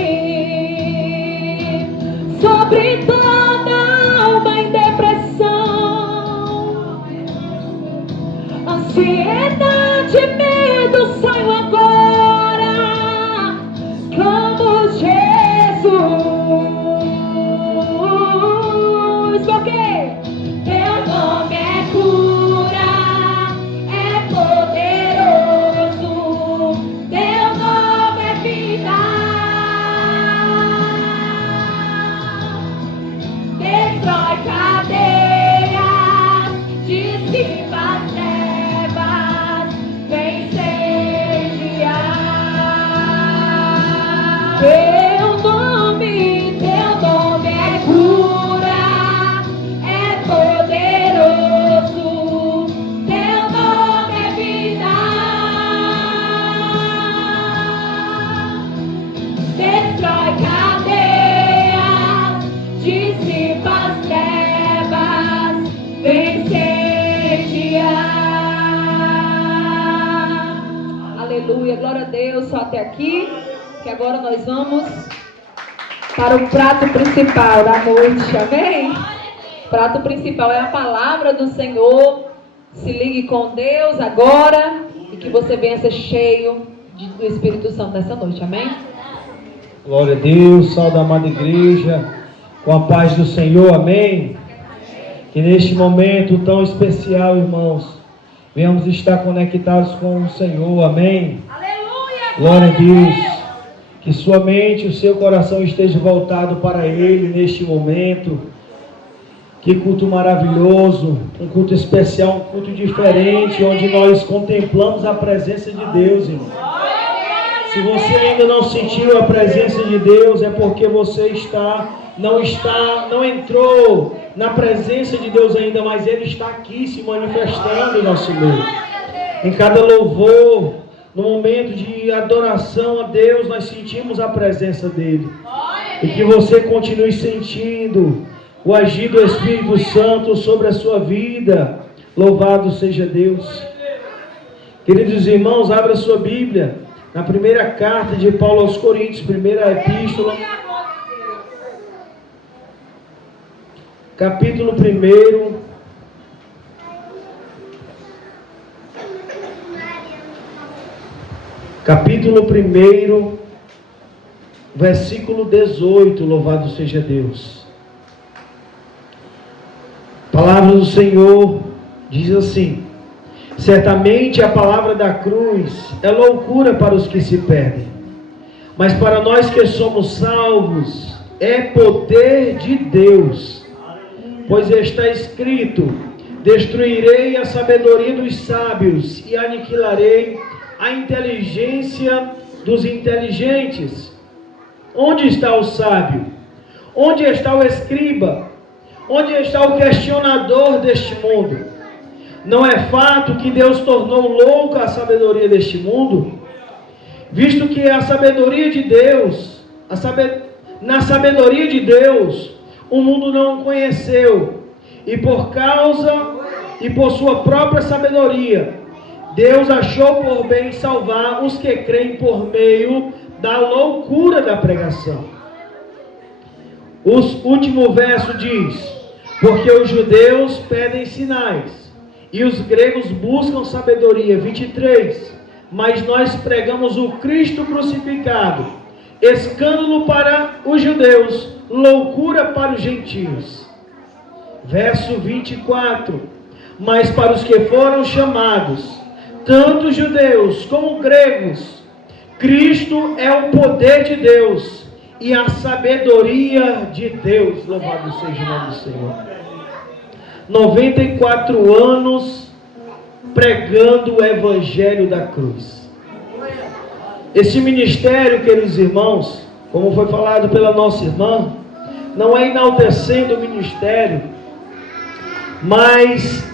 sobre toda alma em depressão, ansiedade, medo, saiam agora. Clamo, Jesus, porque teu nome é cura, é poderoso, teu nome é vida. Destrói cadeias, dissipa as trevas, vence dia. Teu nome é cura, é poderoso, teu nome é vida. Destrói cadeias, dissipa as trevas, vence dia. Aleluia, glória a Deus, só até aqui, que agora nós vamos para o prato principal da noite, amém? O prato principal é a palavra do Senhor. Se ligue com Deus agora e que você venha ser cheio do Espírito Santo nessa noite, amém? Glória a Deus, salve a amada igreja, com a paz do Senhor, amém? Que neste momento tão especial, irmãos, venhamos estar conectados com o Senhor, amém? Aleluia! Glória a Deus, que sua mente e o seu coração esteja voltado para Ele neste momento. Que culto maravilhoso, um culto especial, um culto diferente, onde nós contemplamos a presença de Deus, irmão. Se você ainda não sentiu a presença de Deus, é porque você não entrou na presença de Deus ainda, mas Ele está aqui se manifestando em nosso meio. Em cada louvor, no momento de adoração a Deus, nós sentimos a presença dEle. E que você continue sentindo o agir do Espírito Santo sobre a sua vida. Louvado seja Deus. Queridos irmãos, abra sua Bíblia na primeira carta de Paulo aos Coríntios, primeira epístola, capítulo 1, versículo 18, louvado seja Deus. A palavra do Senhor diz assim: certamente a palavra da cruz é loucura para os que se perdem, mas para nós que somos salvos é poder de Deus. Pois está escrito: destruirei a sabedoria dos sábios e aniquilarei a inteligência dos inteligentes. Onde está o sábio? Onde está o escriba? Onde está o questionador deste mundo? Não é fato que Deus tornou louca a sabedoria deste mundo? Visto que a sabedoria de Deus, na sabedoria de Deus, o mundo não conheceu, e por sua própria sabedoria, Deus achou por bem salvar os que creem por meio da loucura da pregação. O último verso diz: porque os judeus pedem sinais, e os gregos buscam sabedoria. 23. Mas nós pregamos o Cristo crucificado, escândalo para os judeus, loucura para os gentios. Verso 24. Mas para os que foram chamados, tanto judeus como gregos, Cristo é o poder de Deus e a sabedoria de Deus. Louvado seja o nome do Senhor. 94 anos pregando o Evangelho da cruz. Esse ministério, queridos irmãos, como foi falado pela nossa irmã, não é enaltecendo o ministério, mas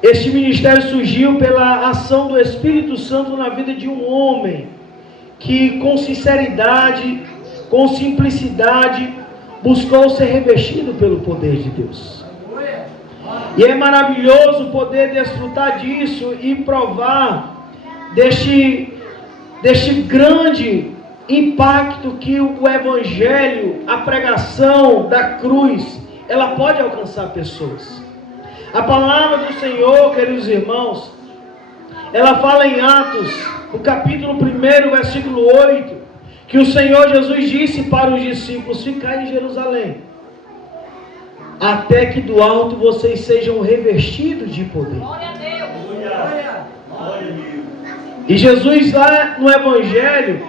este ministério surgiu pela ação do Espírito Santo na vida de um homem que com sinceridade, com simplicidade, buscou ser revestido pelo poder de Deus. E é maravilhoso poder desfrutar disso e provar deste grande impacto que o Evangelho, a pregação da cruz, ela pode alcançar pessoas. A palavra do Senhor, queridos irmãos, ela fala em Atos, no capítulo 1, versículo 8, que o Senhor Jesus disse para os discípulos: ficai em Jerusalém, até que do alto vocês sejam revestidos de poder. Glória a Deus. E Jesus lá no Evangelho,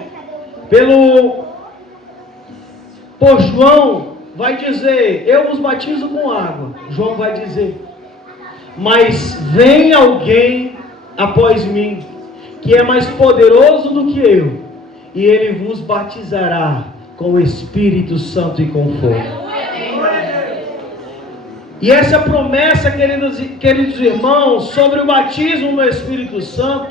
por João, vai dizer: eu vos batizo com água. João vai dizer: mas vem alguém após mim, que é mais poderoso do que eu, e ele vos batizará com o Espírito Santo e com fogo. E essa promessa, queridos irmãos, sobre o batismo no Espírito Santo,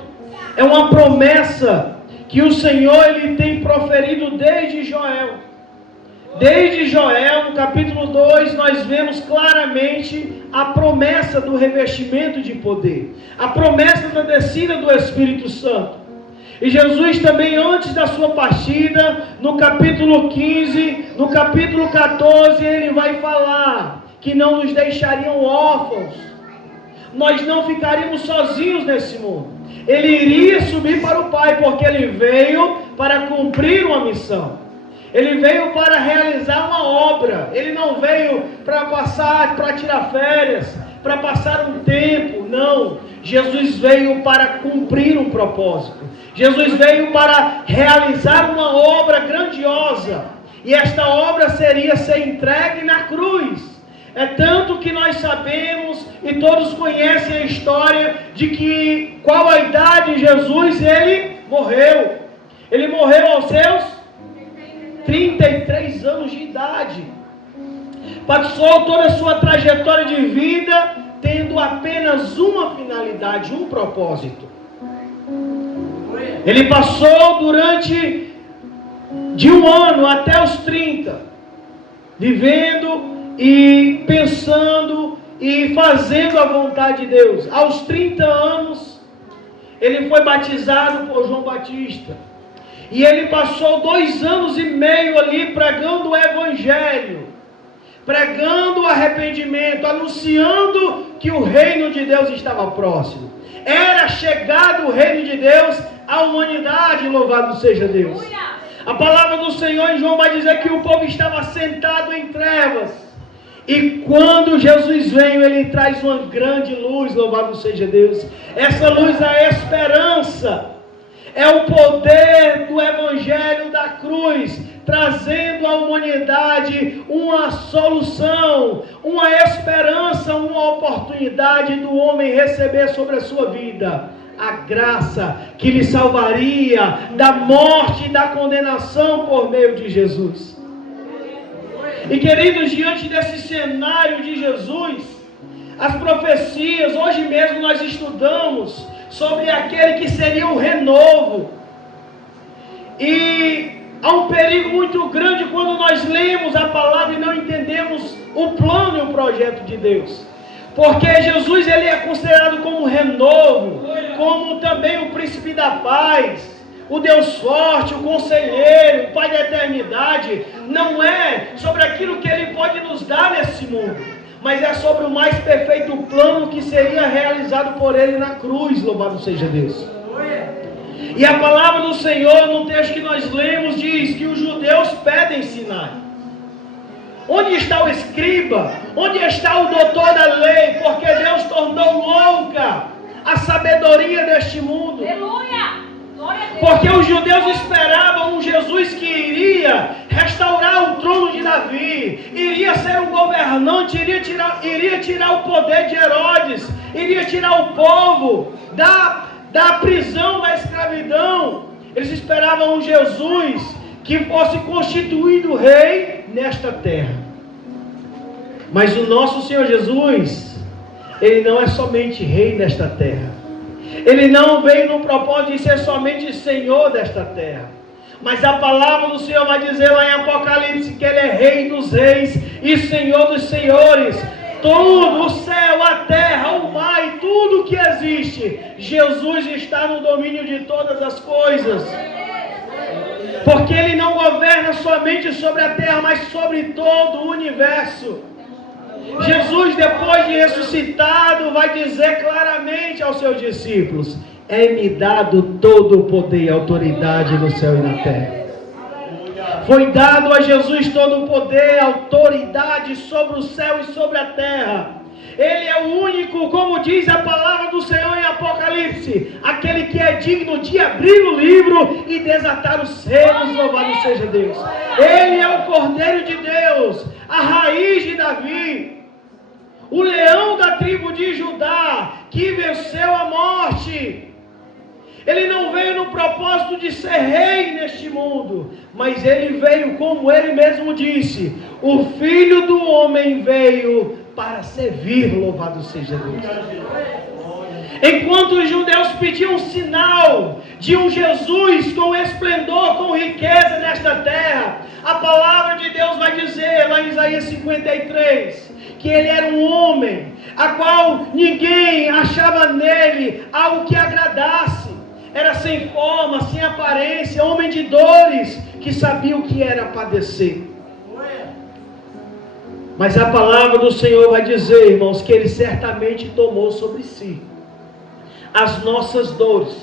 é uma promessa que o Senhor ele tem proferido desde Joel. Desde Joel, no capítulo 2, nós vemos claramente a promessa do revestimento de poder, a promessa da descida do Espírito Santo. E Jesus também, antes da sua partida, no capítulo 15, no capítulo 14, ele vai falar que não nos deixariam órfãos, nós não ficaríamos sozinhos nesse mundo. Ele iria subir para o Pai, porque ele veio para cumprir uma missão. Ele veio para realizar uma obra. Ele não veio para tirar férias, para passar um tempo. Não. Jesus veio para cumprir um propósito. Jesus veio para realizar uma obra grandiosa. E esta obra seria ser entregue na cruz. É tanto que nós sabemos e todos conhecem a história de que qual a idade de Jesus ele morreu. Ele morreu aos seus 33 anos de idade. Passou toda a sua trajetória de vida tendo apenas uma finalidade, um propósito. Ele passou durante de 1 ano até os 30, vivendo e pensando e fazendo a vontade de Deus. Aos 30 anos, ele foi batizado por João Batista. E ele passou 2 anos e meio ali pregando o Evangelho, pregando o arrependimento, anunciando que o reino de Deus estava próximo. Era chegado o reino de Deus à humanidade, louvado seja Deus. A palavra do Senhor em João vai dizer que o povo estava sentado em trevas. E quando Jesus veio, ele traz uma grande luz, louvado seja Deus. Essa luz é a esperança. É o poder do Evangelho da cruz, trazendo à humanidade uma solução, uma esperança, uma oportunidade do homem receber sobre a sua vida a graça que lhe salvaria da morte e da condenação por meio de Jesus. E queridos, diante desse cenário de Jesus, as profecias, hoje mesmo nós estudamos sobre aquele que seria o renovo. E há um perigo muito grande quando nós lemos a palavra e não entendemos o plano e o projeto de Deus. Porque Jesus ele é considerado como renovo, como também o príncipe da paz, o Deus forte, o conselheiro, o Pai da eternidade. Não é sobre aquilo que ele pode nos dar nesse mundo, mas é sobre o mais perfeito plano que seria realizado por ele na cruz, louvado seja Deus. E a palavra do Senhor, no texto que nós lemos, diz que os judeus pedem sinais. Onde está o escriba? Onde está o doutor da lei? Porque Deus tornou louca a sabedoria deste mundo. Aleluia! Porque os judeus esperavam um Jesus que iria restaurar o trono de Davi, iria ser um governante, iria tirar o poder de Herodes, iria tirar o povo da prisão, da escravidão. Eles esperavam um Jesus que fosse constituído rei nesta terra. Mas o nosso Senhor Jesus, ele não é somente rei nesta terra. Ele não veio no propósito de ser somente Senhor desta terra. Mas a palavra do Senhor vai dizer lá em Apocalipse que ele é Rei dos reis e Senhor dos senhores. Tudo, o céu, a terra, o mar e tudo que existe, Jesus está no domínio de todas as coisas. Porque ele não governa somente sobre a terra, mas sobre todo o universo. Jesus, depois de ressuscitado, vai dizer claramente aos seus discípulos: é-me dado todo o poder e autoridade no céu e na terra. Foi dado a Jesus todo o poder e autoridade sobre o céu e sobre a terra. Ele é o único, como diz a palavra do Senhor em Apocalipse, aquele que é digno de abrir o livro e desatar os selos, louvado seja Deus. Ele é o Cordeiro de Deus, a raiz de Davi, o leão da tribo de Judá, que venceu a morte. Ele não veio no propósito de ser rei neste mundo, mas ele veio, como ele mesmo disse, o Filho do Homem veio para servir, louvado seja Deus. Enquanto os judeus pediam um sinal de um Jesus com esplendor, com riqueza nesta terra, a palavra de Deus vai dizer lá em Isaías 53, que ele era um homem, a qual ninguém achava nele algo que agradasse. Era sem forma, sem aparência, homem de dores, que sabia o que era padecer. Mas a palavra do Senhor vai dizer, irmãos, que ele certamente tomou sobre si as nossas dores.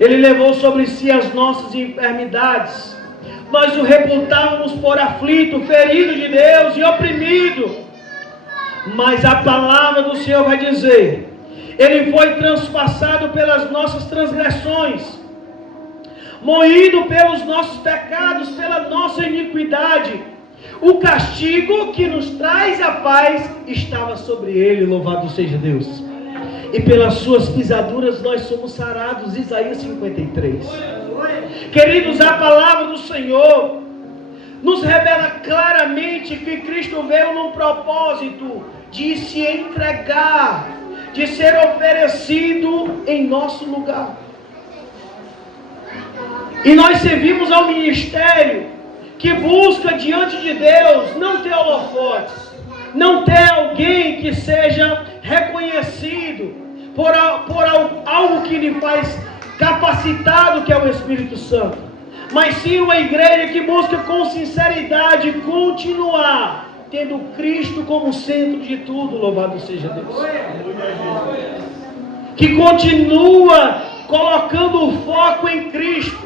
Ele levou sobre si as nossas enfermidades. nós o reputávamos por aflito, ferido de Deus e oprimido. Mas a palavra do Senhor vai dizer: Ele foi transpassado pelas nossas transgressões, moído pelos nossos pecados, pela nossa iniquidade. O castigo que nos traz a paz estava sobre Ele, louvado seja Deus. E pelas suas pisaduras nós somos sarados. Isaías 53. Queridos, a palavra do Senhor nos revela claramente que Cristo veio num propósito de se entregar, de ser oferecido em nosso lugar. E nós servimos ao ministério que busca diante de Deus não ter holofotes, não ter alguém que seja reconhecido por algo que lhe faz capacitado, que é o Espírito Santo, mas sim uma igreja que busca com sinceridade continuar tendo Cristo como centro de tudo, louvado seja Deus. Que continua colocando o foco em Cristo,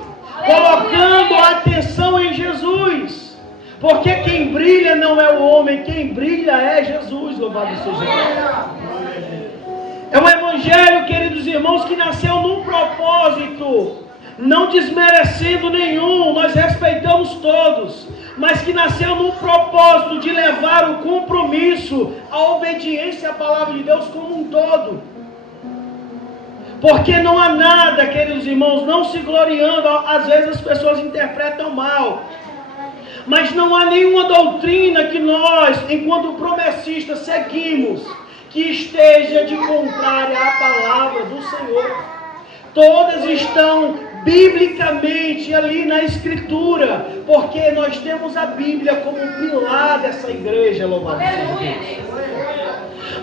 colocando a atenção em Jesus, porque quem brilha não é o homem, quem brilha é Jesus, louvado seja Deus. É um evangelho, queridos irmãos, que nasceu num propósito, não desmerecendo nenhum, nós respeitamos todos, mas que nasceu num propósito de levar o compromisso, a obediência à palavra de Deus como um todo. Porque não há nada, queridos irmãos, não se gloriando, às vezes as pessoas interpretam mal, mas não há nenhuma doutrina que nós, enquanto promessistas, seguimos, que esteja de contrária à palavra do Senhor. Todas estão biblicamente ali na Escritura, porque nós temos a Bíblia como pilar dessa igreja, louvado seja Deus.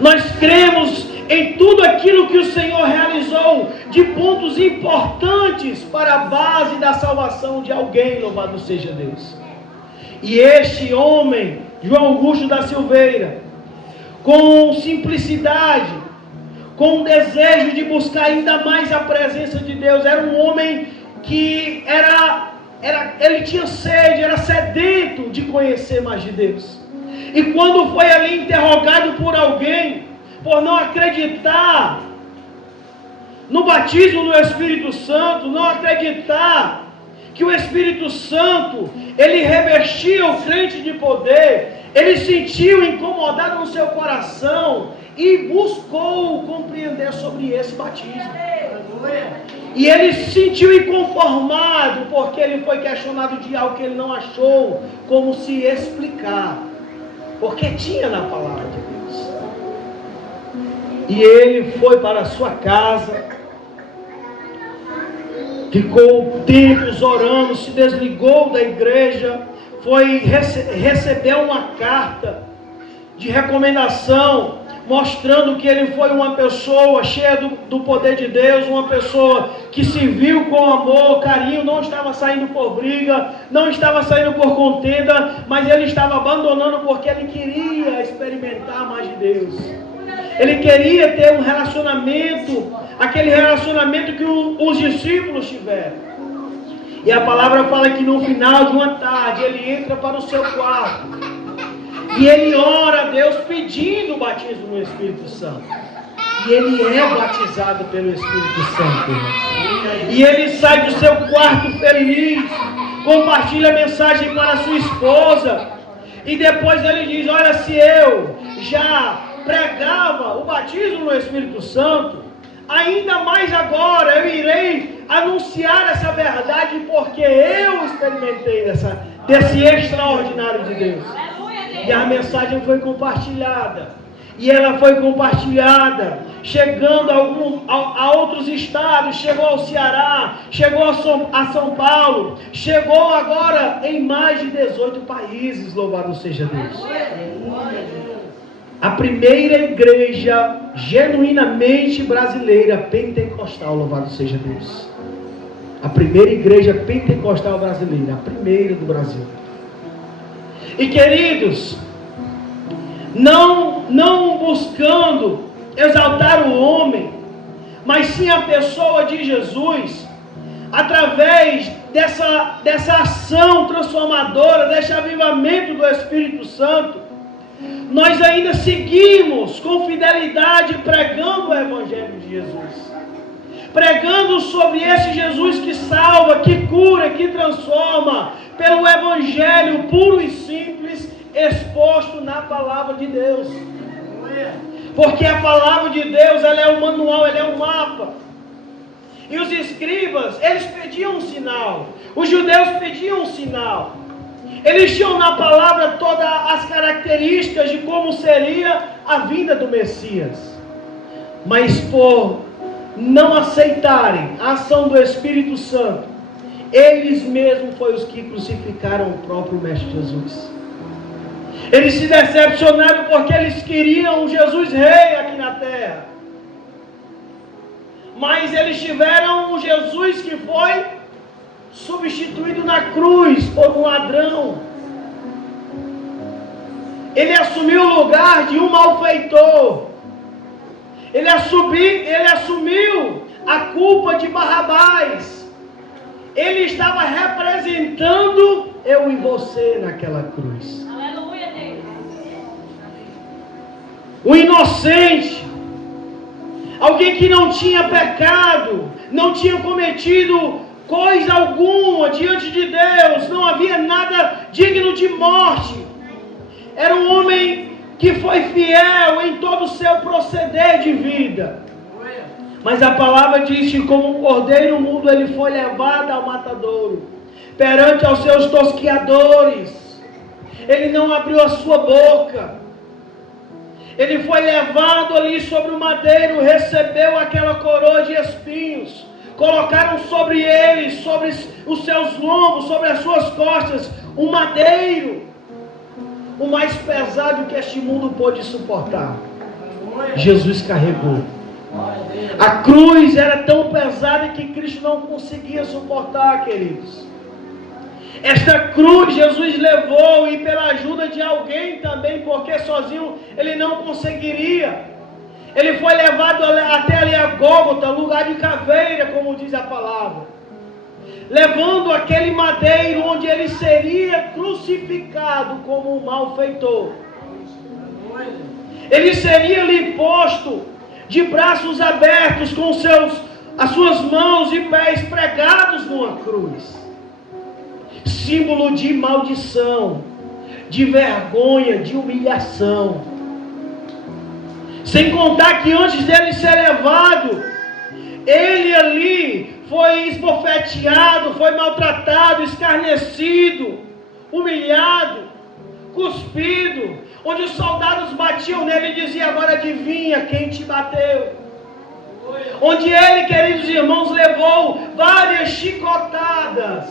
Nós cremos em tudo aquilo que o Senhor realizou, de pontos importantes para a base da salvação de alguém, louvado seja Deus. E este homem, João Augusto da Silveira, com simplicidade, com o desejo de buscar ainda mais a presença de Deus, era um homem que ele tinha sede, era sedento de conhecer mais de Deus. E quando foi ali interrogado por alguém, por não acreditar no batismo do Espírito Santo, não acreditar que o Espírito Santo, ele revestia o crente de poder, ele sentiu incomodado no seu coração e buscou compreender sobre esse batismo. E ele se sentiu inconformado, porque ele foi questionado de algo que ele não achou como se explicar, porque tinha na palavra de Deus. E ele foi para a sua casa, ficou tempos orando, se desligou da igreja, recebeu uma carta de recomendação, mostrando que ele foi uma pessoa cheia do poder de Deus, uma pessoa que serviu com amor, carinho, não estava saindo por briga, não estava saindo por contenda, mas ele estava abandonando porque ele queria experimentar mais de Deus. Ele queria ter um relacionamento, aquele relacionamento que os discípulos tiveram. E a palavra fala que no final de uma tarde ele entra para o seu quarto e ele ora a Deus pedindo o batismo no Espírito Santo. E ele é batizado pelo Espírito Santo. E ele sai do seu quarto feliz, compartilha a mensagem para a sua esposa. E depois ele diz: olha, se eu já pregava o batismo no Espírito Santo, ainda mais agora eu irei anunciar essa verdade, porque eu experimentei desse extraordinário de Deus. E a mensagem foi compartilhada, e ela foi compartilhada, chegando a outros estados, chegou ao Ceará, chegou a São Paulo, chegou agora em mais de 18 países, louvado seja Deus. A primeira igreja genuinamente brasileira, pentecostal, louvado seja Deus. A primeira igreja pentecostal brasileira, a primeira do Brasil. E queridos, não buscando exaltar o homem, mas sim a pessoa de Jesus, através dessa ação transformadora, desse avivamento do Espírito Santo, nós ainda seguimos com fidelidade pregando o Evangelho de Jesus. Pregando sobre esse Jesus que salva, que cura, que transforma, pelo Evangelho puro e simples, exposto na Palavra de Deus. Porque a Palavra de Deus, ela é o manual, ela é o mapa. E os escribas, eles pediam um sinal. Os judeus pediam um sinal. Eles tinham na palavra todas as características de como seria a vinda do Messias. Mas por não aceitarem a ação do Espírito Santo, eles mesmos foram os que crucificaram o próprio Mestre Jesus. Eles se decepcionaram porque eles queriam um Jesus rei aqui na terra. Mas eles tiveram um Jesus que foi substituído na cruz por um ladrão. Ele assumiu o lugar de um malfeitor. Ele assumiu a culpa de Barrabás. Ele estava representando eu e você naquela cruz. Aleluia, Deus. O inocente, alguém que não tinha pecado, não tinha cometido coisa alguma diante de Deus, não havia nada digno de morte. Era um homem que foi fiel em todo o seu proceder de vida. Mas a palavra diz que como um cordeiro mudo ele foi levado ao matadouro, perante aos seus tosquiadores. Ele não abriu a sua boca. Ele foi levado ali sobre o madeiro, recebeu aquela coroa de espinhos, colocaram sobre ele, sobre os seus lombos, sobre as suas costas, um madeiro, o mais pesado que este mundo pôde suportar. Jesus carregou. A cruz era tão pesada que Cristo não conseguia suportar, queridos. Esta cruz Jesus levou, e pela ajuda de alguém também, porque sozinho ele não conseguiria. Ele foi levado até ali a Gólgota, lugar de caveira, como diz a palavra. Levando aquele madeiro onde ele seria crucificado como um malfeitor. Ele seria ali posto de braços abertos, com as suas mãos e pés pregados numa cruz. Símbolo de maldição, de vergonha, de humilhação. Sem contar que antes dele ser levado, ele ali foi esbofeteado, foi maltratado, escarnecido, humilhado, cuspido, onde os soldados batiam nele e diziam: agora adivinha quem te bateu. Onde ele, queridos irmãos, levou várias chicotadas,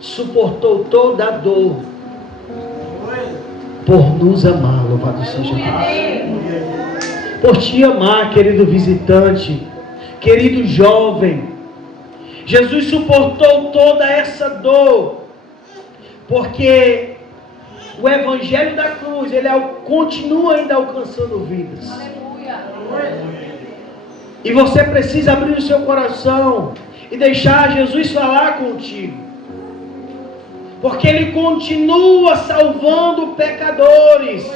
suportou toda a dor por nos amar. Louvado seja Deus. Por te amar, querido visitante, querido jovem. Jesus suportou toda essa dor, porque o Evangelho da cruz, ele continua ainda alcançando vidas. E você precisa abrir o seu coração e deixar Jesus falar contigo. Porque ele continua salvando pecadores.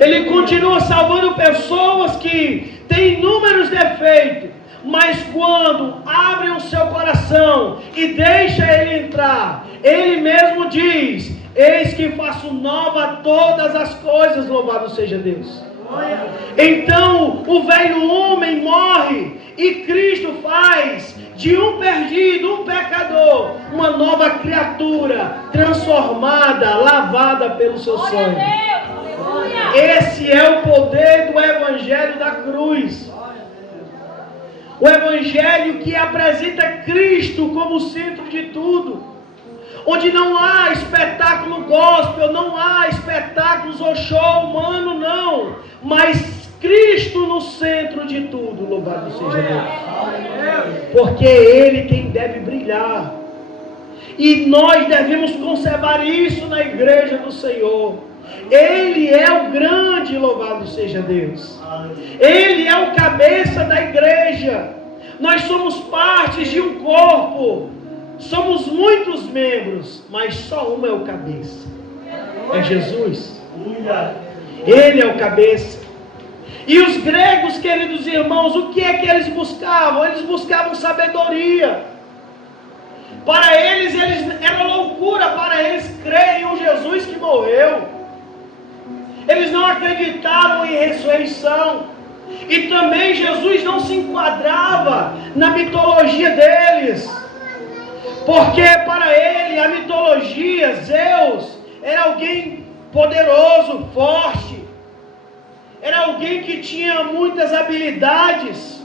Ele continua salvando pessoas que têm inúmeros defeitos. Mas quando abre o seu coração e deixa ele entrar, ele mesmo diz: eis que faço nova todas as coisas, louvado seja Deus. Então o velho homem morre e Cristo faz de um perdido, um pecador, uma nova criatura, transformada, lavada pelo seu sangue. Esse é o poder do Evangelho da cruz. O Evangelho que apresenta Cristo como centro de tudo. Onde não há espetáculo gospel, não há espetáculos ou show humano, não. Mas Cristo no centro de tudo, louvado seja Deus. Porque é Ele quem deve brilhar. E nós devemos conservar isso na igreja do Senhor. Ele é o grande, louvado seja Deus. Ele é o cabeça da igreja. Nós somos partes de um corpo. somos muitos membros, mas só um é o cabeça. É Jesus. Ele é o cabeça. E os gregos, queridos irmãos, o que é que eles buscavam? Eles buscavam sabedoria. Para eles era loucura para eles crerem em um Jesus que morreu. Eles não acreditavam em ressurreição. E também Jesus não se enquadrava na mitologia deles. Porque para ele, a mitologia, Zeus, era alguém poderoso, forte. Era alguém que tinha muitas habilidades.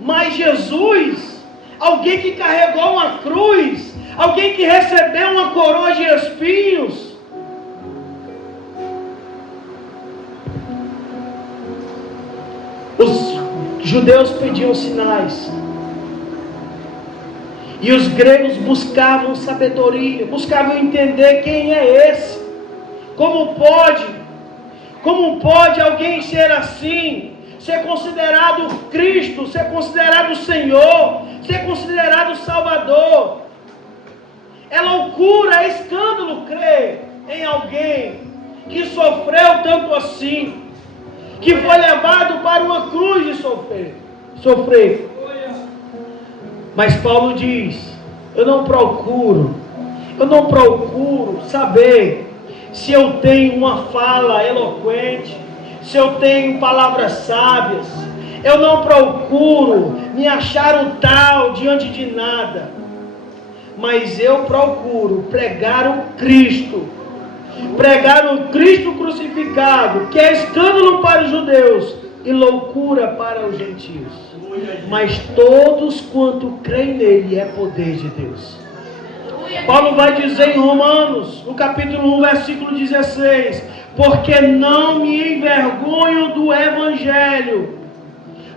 Mas Jesus, alguém que carregou uma cruz, alguém que recebeu uma coroa de espinhos. Os judeus pediam sinais. E os gregos buscavam sabedoria, buscavam entender quem é esse. Como pode alguém ser assim, ser considerado Cristo, ser considerado Senhor, ser considerado Salvador? É loucura, é escândalo crer em alguém que sofreu tanto assim, que foi levado para uma cruz de sofrer. Mas Paulo diz, eu não procuro saber se eu tenho uma fala eloquente, se eu tenho palavras sábias. Eu não procuro me achar o tal diante de nada, mas eu procuro pregar o Cristo crucificado, que é escândalo para os judeus e loucura para os gentios. Mas todos quanto creem nele é poder de Deus. Paulo vai dizer em Romanos, no capítulo 1, versículo 16: porque não me envergonho do Evangelho,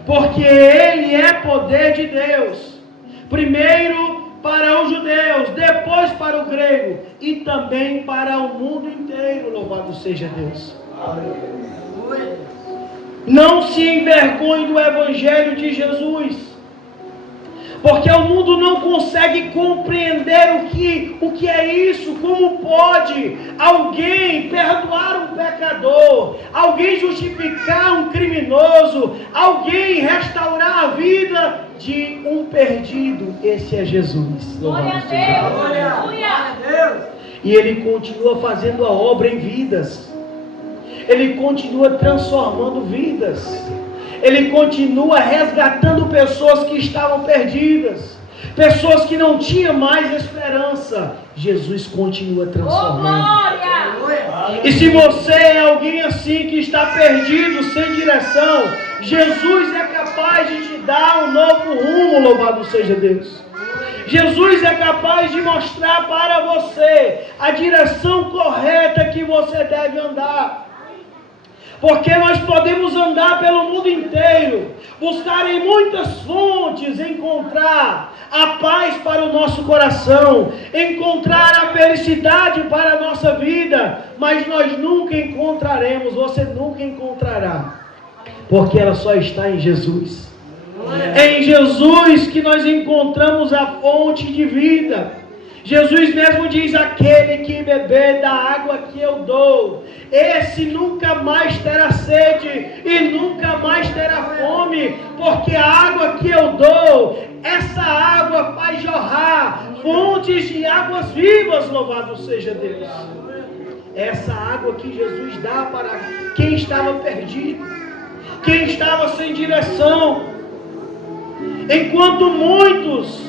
porque ele é poder de Deus, primeiro para os judeus, depois para o grego, e também para o mundo inteiro. Louvado seja Deus. Não se envergonhe do Evangelho de Jesus, porque o mundo não consegue compreender o que é isso. Como pode alguém perdoar um pecador, alguém justificar um criminoso, alguém restaurar a vida de um perdido? Esse é Jesus. Louvado seja Deus. E ele continua fazendo a obra em vidas. Ele continua transformando vidas. Ele continua resgatando pessoas que estavam perdidas, pessoas que não tinham mais esperança. Jesus continua transformando. E se você é alguém assim que está perdido, sem direção, Jesus é capaz de te dar um novo rumo. Louvado seja Deus. Jesus é capaz de mostrar para você a direção correta que você deve andar. Porque nós podemos andar pelo mundo inteiro, buscar em muitas fontes, encontrar a paz para o nosso coração, encontrar a felicidade para a nossa vida, mas nós nunca encontraremos, você nunca encontrará, porque ela só está em Jesus. É em Jesus que nós encontramos a fonte de vida. Jesus mesmo diz: aquele que beber da água que eu dou, esse nunca mais terá sede e nunca mais terá fome, porque a água que eu dou, essa água faz jorrar fontes de águas vivas. Louvado seja Deus. Essa água que Jesus dá para quem estava perdido, quem estava sem direção. Enquanto muitos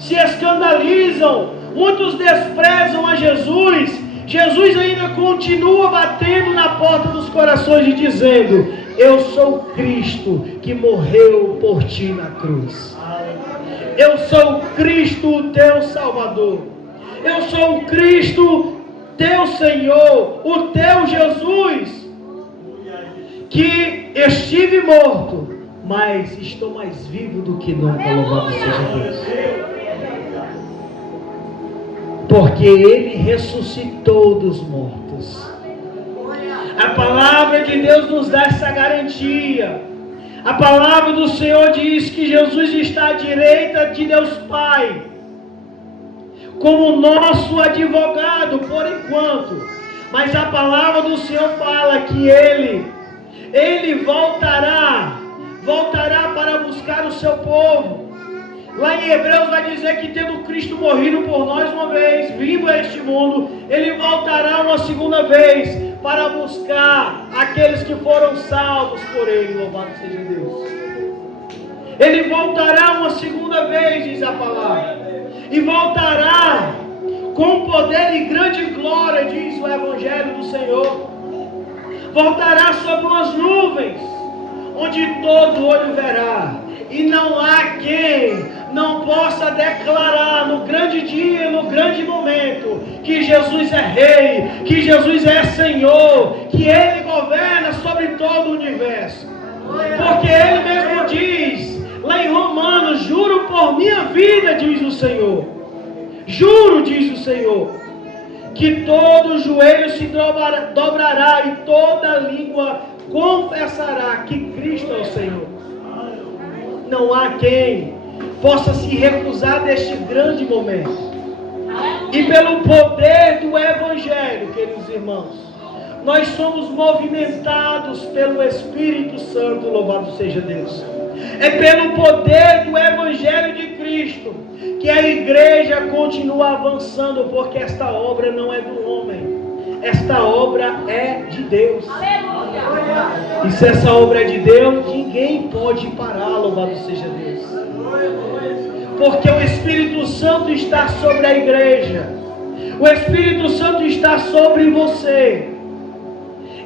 se escandalizam, muitos desprezam a Jesus, Jesus ainda continua batendo na porta dos corações e dizendo: eu sou Cristo que morreu por ti na cruz. Eu sou Cristo, o teu Salvador. Eu sou Cristo, teu Senhor, o teu Jesus, que estive morto, mas estou mais vivo do que nunca. Louvado seja Deus. Porque ele ressuscitou dos mortos. A palavra de Deus nos dá essa garantia. A palavra do Senhor diz que Jesus está à direita de Deus Pai. como nosso advogado por enquanto. Mas a palavra do Senhor fala que Ele voltará para buscar o seu povo. Lá em Hebreus vai dizer que tendo Cristo morrido por nós uma vez, vindo a este mundo, Ele voltará uma segunda vez para buscar aqueles que foram salvos por Ele. Louvado seja Deus. Ele voltará uma segunda vez, diz a palavra, e voltará com poder e grande glória, diz o Evangelho do Senhor. Voltará sobre umas nuvens, onde todo olho verá, e não há quem não possa declarar no grande dia, no grande momento, que Jesus é Rei, que Jesus é Senhor, que Ele governa sobre todo o universo. Porque Ele mesmo diz, lá em Romanos, juro por minha vida, diz o Senhor, juro, diz o Senhor, que todo joelho se dobrará e toda língua confessará que Cristo é o Senhor. Não há quem possa se recusar deste grande momento. E pelo poder do Evangelho, queridos irmãos, nós somos movimentados pelo Espírito Santo, louvado seja Deus. É pelo poder do Evangelho de Cristo que a igreja continua avançando, porque esta obra não é do homem, esta obra é de Deus. E se essa obra é de Deus, ninguém pode parar, louvado seja Deus. Porque o Espírito Santo está sobre a igreja, o Espírito Santo está sobre você,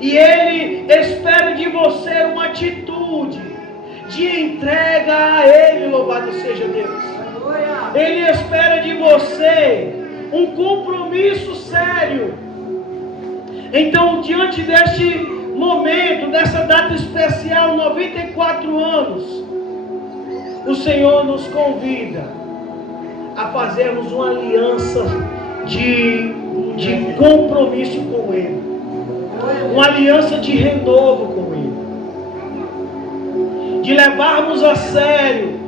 e Ele espera de você uma atitude de entrega a Ele, louvado seja Deus. Ele espera de você um compromisso sério. Então, diante deste momento, dessa data especial, 94 anos, o Senhor nos convida a fazermos uma aliança de compromisso com Ele, uma aliança de renovo com Ele, de levarmos a sério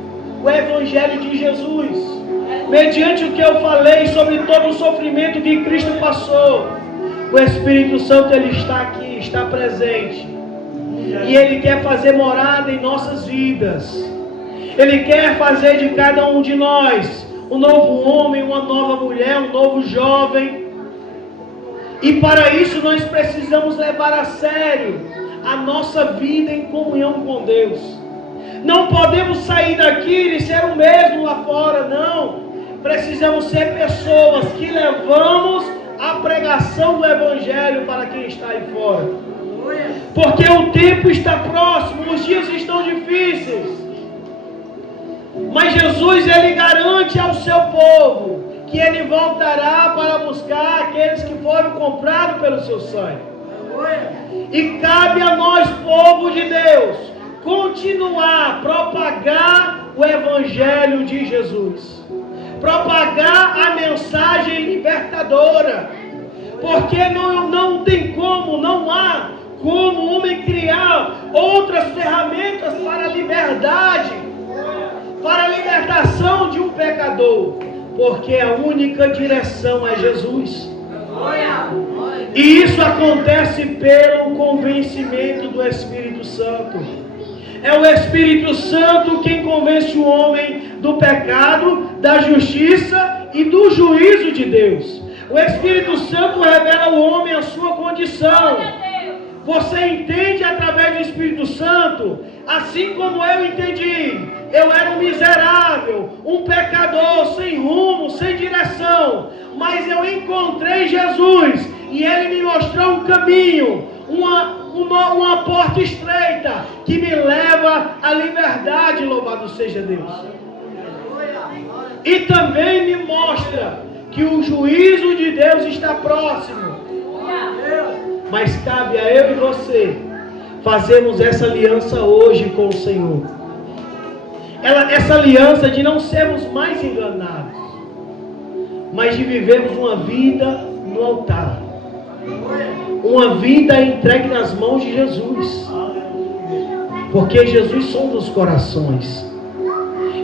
o Evangelho de Jesus, mediante o que eu falei sobre todo o sofrimento que Cristo passou. O Espírito Santo, Ele está aqui, está presente, e Ele quer fazer morada em nossas vidas. Ele quer fazer de cada um de nós um novo homem, uma nova mulher, um novo jovem. E para isso nós precisamos levar a sério a nossa vida em comunhão com Deus. Não podemos sair daqui e ser o mesmo lá fora, não. Precisamos ser pessoas que levamos a pregação do Evangelho para quem está aí fora. Porque o tempo está próximo, os dias estão difíceis. Mas Jesus, Ele garante ao seu povo que Ele voltará para buscar aqueles que foram comprados pelo seu sangue. E cabe a nós, povo de Deus, continuar a propagar o Evangelho de Jesus, propagar a mensagem libertadora, porque não tem como, não há como o homem criar outras ferramentas para a liberdade, para a libertação de um pecador, porque a única direção é Jesus. E isso acontece pelo convencimento do Espírito Santo. É o Espírito Santo quem convence o homem do pecado, da justiça e do juízo de Deus. O Espírito Santo revela ao homem a sua condição. Você entende através do Espírito Santo, assim como eu entendi. Eu era um miserável, um pecador, sem rumo, sem direção. Mas eu encontrei Jesus e Ele me mostrou um caminho, uma porta estreita que me leva à liberdade, louvado seja Deus. E também me mostra que o juízo de Deus está próximo. Mas cabe a eu e você fazermos essa aliança hoje com o Senhor. Essa aliança de não sermos mais enganados, mas de vivermos uma vida no altar, uma vida entregue nas mãos de Jesus, porque Jesus sonda os corações,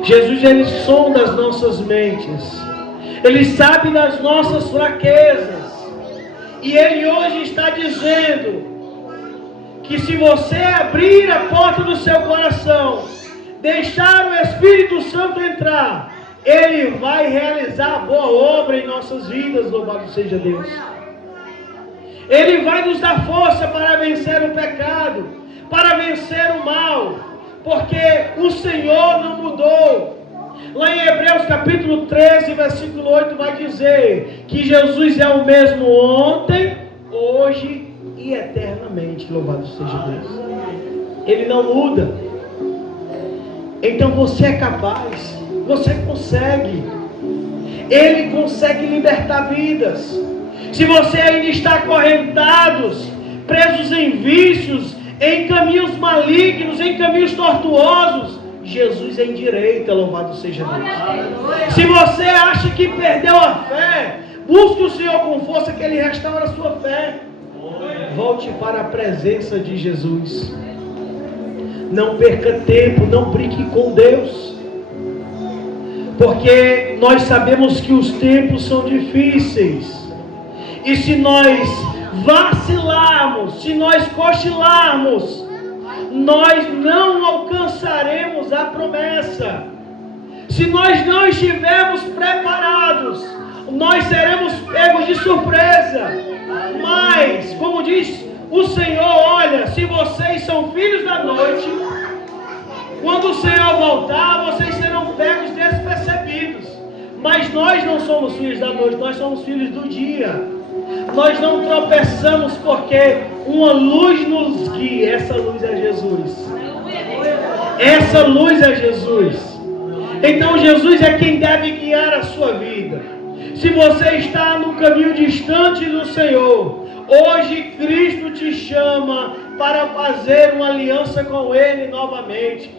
Jesus, Ele sonda as nossas mentes, Ele sabe das nossas fraquezas. E Ele hoje está dizendo que se você abrir a porta do seu coração, deixar o Espírito Santo entrar, Ele vai realizar a boa obra em nossas vidas, louvado seja Deus. Ele vai nos dar força para vencer o pecado, para vencer o mal, porque o Senhor não mudou. Lá em Hebreus capítulo 13, versículo 8 vai dizer que Jesus é o mesmo ontem, hoje e eternamente, louvado seja Deus. Ele não muda. Então você é capaz, você consegue. Ele consegue libertar vidas. Se você ainda está acorrentados, presos em vícios, em caminhos malignos, em caminhos tortuosos, Jesus endireita, louvado seja Deus. Se você acha que perdeu a fé, busque o Senhor com força, que Ele restaura a sua fé. Volte para a presença de Jesus. Não perca tempo, não brinque com Deus, porque nós sabemos que os tempos são difíceis. E se nós vacilarmos, se nós cochilarmos, nós não alcançaremos a promessa. Se nós não estivermos preparados, nós seremos pegos de surpresa. Mas, como diz o Senhor, olha, se vocês são filhos da noite, quando o Senhor voltar, vocês serão pegos despercebidos. Mas nós não somos filhos da noite, nós somos filhos do dia. Nós não tropeçamos porque uma luz nos guia. Essa luz é Jesus. Essa luz é Jesus. Então Jesus é quem deve guiar a sua vida. Se você está no caminho distante do Senhor, hoje Cristo te chama para fazer uma aliança com Ele novamente.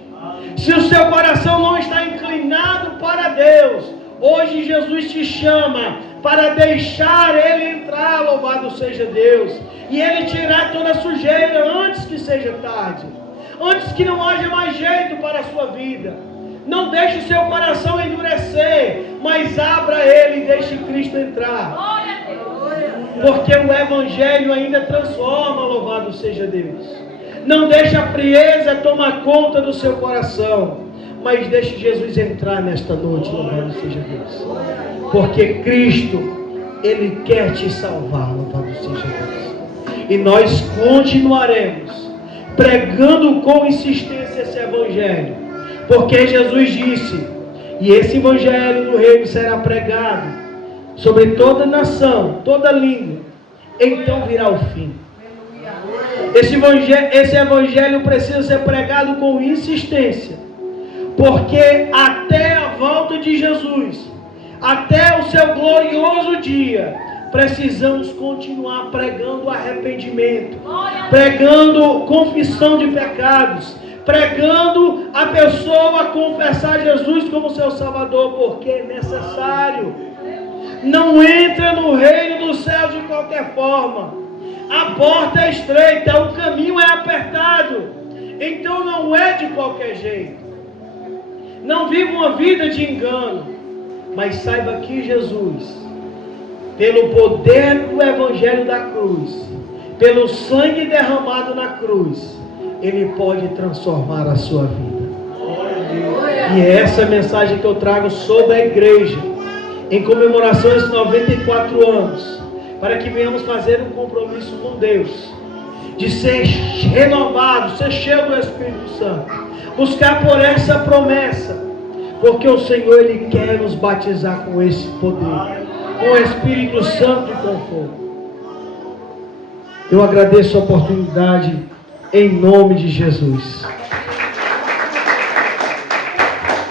Se o seu coração não está inclinado para Deus, hoje Jesus te chama para deixar Ele entrar, louvado seja Deus, e Ele tirar toda a sujeira antes que seja tarde, antes que não haja mais jeito para a sua vida. Não deixe o seu coração endurecer, mas abra ele e deixe Cristo entrar, porque o Evangelho ainda transforma, louvado seja Deus. Não deixe a frieza tomar conta do seu coração, mas deixe Jesus entrar nesta noite, louvado seja Deus. Porque Cristo, Ele quer te salvar, louvado seja Deus. E nós continuaremos pregando com insistência esse Evangelho. Porque Jesus disse, e esse Evangelho do Reino será pregado sobre toda nação, toda língua, então virá o fim. Esse Evangelho precisa ser pregado com insistência, porque até a volta de Jesus, até o seu glorioso dia, precisamos continuar pregando arrependimento, pregando confissão de pecados, pregando a pessoa confessar Jesus como seu Salvador, porque é necessário. Não entra no reino dos céus de qualquer forma. A porta é estreita, o caminho é apertado, então não é de qualquer jeito. Não viva uma vida de engano, mas saiba que Jesus, pelo poder do Evangelho da cruz, pelo sangue derramado na cruz, Ele pode transformar a sua vida. E é essa mensagem que eu trago sobre a igreja, em comemoração a esses 94 anos, para que venhamos fazer um compromisso com Deus, de ser renovado, ser cheio do Espírito Santo, buscar por essa promessa, porque o Senhor, Ele quer nos batizar com esse poder, com o Espírito Santo e com fogo. Eu agradeço a oportunidade em nome de Jesus.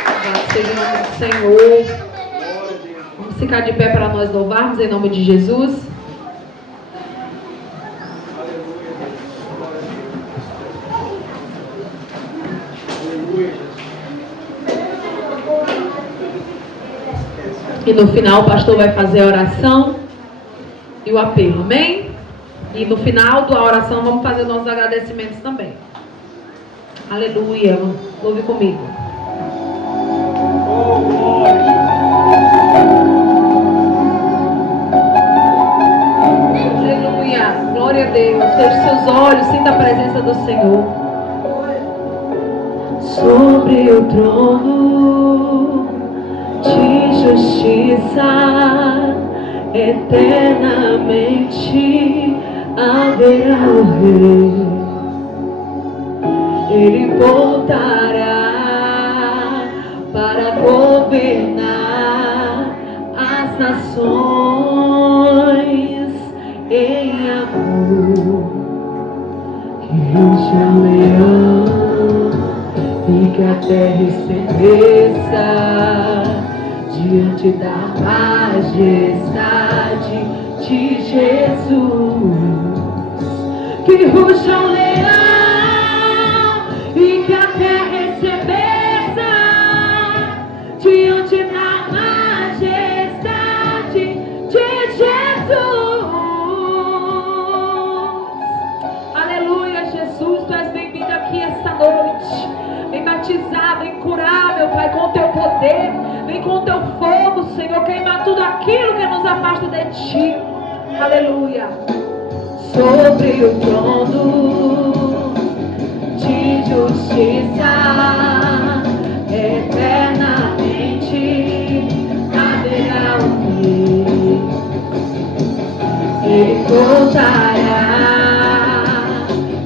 Louvado seja o nome do Senhor. Vamos ficar de pé para nós louvarmos em nome de Jesus. E no final o pastor vai fazer a oração e o apelo, amém? E no final da oração vamos fazer nossos agradecimentos também. Aleluia, louve comigo. Deus. Feche seus olhos, sinta a presença do Senhor. Sobre o trono de justiça, eternamente haverá o Rei. Ele voltará para governar as nações em amor. Que ruja o leão e que a terra estremeça diante da majestade de Jesus. Que ruja o leão e que a terra estremeça diante da majestade de Jesus. Aleluia, Jesus, tu és bem-vindo aqui esta noite. Vem batizar, vem curar, meu Pai, com o teu poder. Vem com o teu fogo, Senhor, queimar tudo aquilo que nos afasta de ti. Aleluia. Sobre o trono de justiça, eternamente haverá um Rei. Ele voltará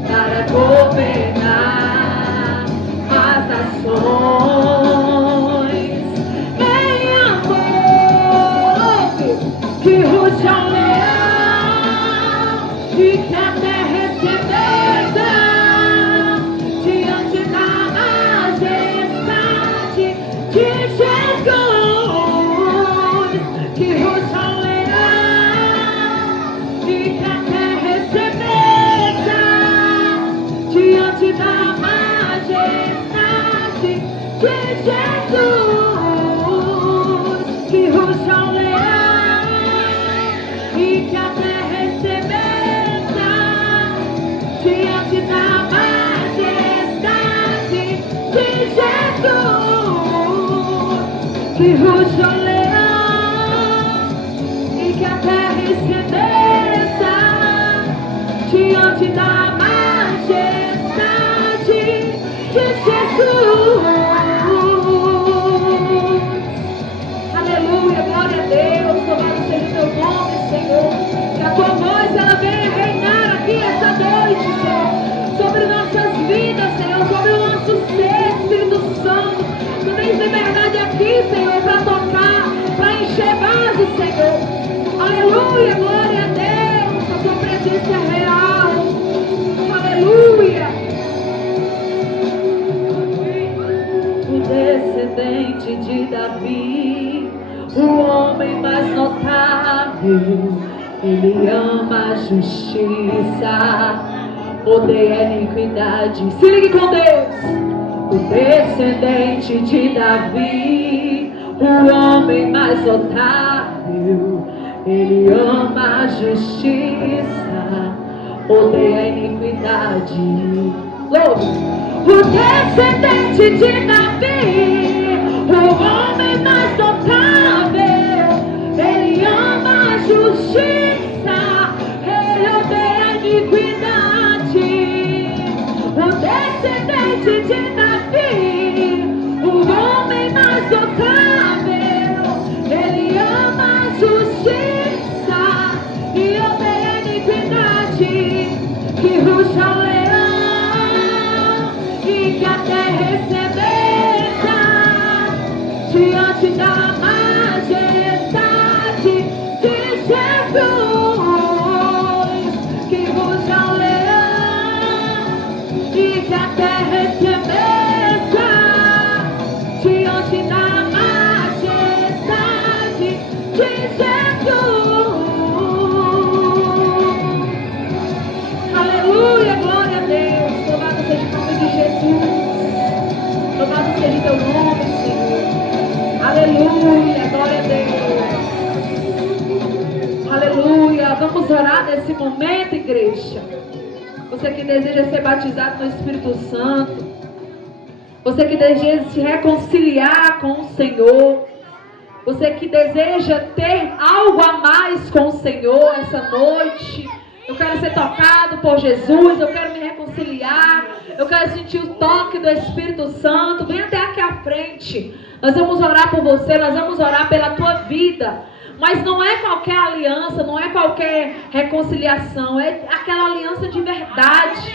para governar as nações em amor. Que ruja o leão e que a terra estremeça diante da majestade de Jesus. Que ruja o leão e que a terra estremeça diante da majestade de Jesus. Que ruja o leão e que a terra estremeça diante da majestade de Jesus. Que ruja o leão e que a terra estremeça diante da majestade de Jesus. Aleluia, glória a Deus, louvado seja o teu nome, Senhor. Que a tua voz, ela venha reinar aqui esta noite, Senhor, sobre nossas vidas, Senhor, sobre o nosso ser, Espírito Santo. Tu tens liberdade aqui, Senhor, para tocar, para encher vasos, Senhor. Aleluia, glória a Deus, a tua presença é real. Aleluia. O descendente de Davi, o homem mais notável, ele ama a justiça, odeia a iniquidade. Se ligue com Deus. O descendente de Davi, o homem mais notável, ele ama a justiça, odeia a iniquidade. O descendente de Davi, o homem mais notável, ele ama a justiça, ele odeia a iniquidade. O descendente de Davi, o homem mais notável, ele ama a justiça e odeia a iniquidade. Que ruja o leão e que a terra estremeça diante da majestade de Jesus. Que ruja o leão e que a terra estremeça diante da majestade de Jesus. Aleluia, glória a Deus. Louvado seja o nome de Jesus. Louvado seja o teu nome, Senhor. Aleluia, glória a Deus. Aleluia. Vamos orar nesse momento, igreja. Você que deseja ser batizado no Espírito Santo, você que deseja se reconciliar com o Senhor, você que deseja ter algo a mais com o Senhor essa noite, Eu quero ser tocado por Jesus, eu quero me reconciliar, eu quero sentir o toque do Espírito Santo. Vem até aqui à frente. Nós vamos orar por você, nós vamos orar pela tua vida. Mas não é qualquer aliança, não é qualquer reconciliação, é aquela aliança de verdade,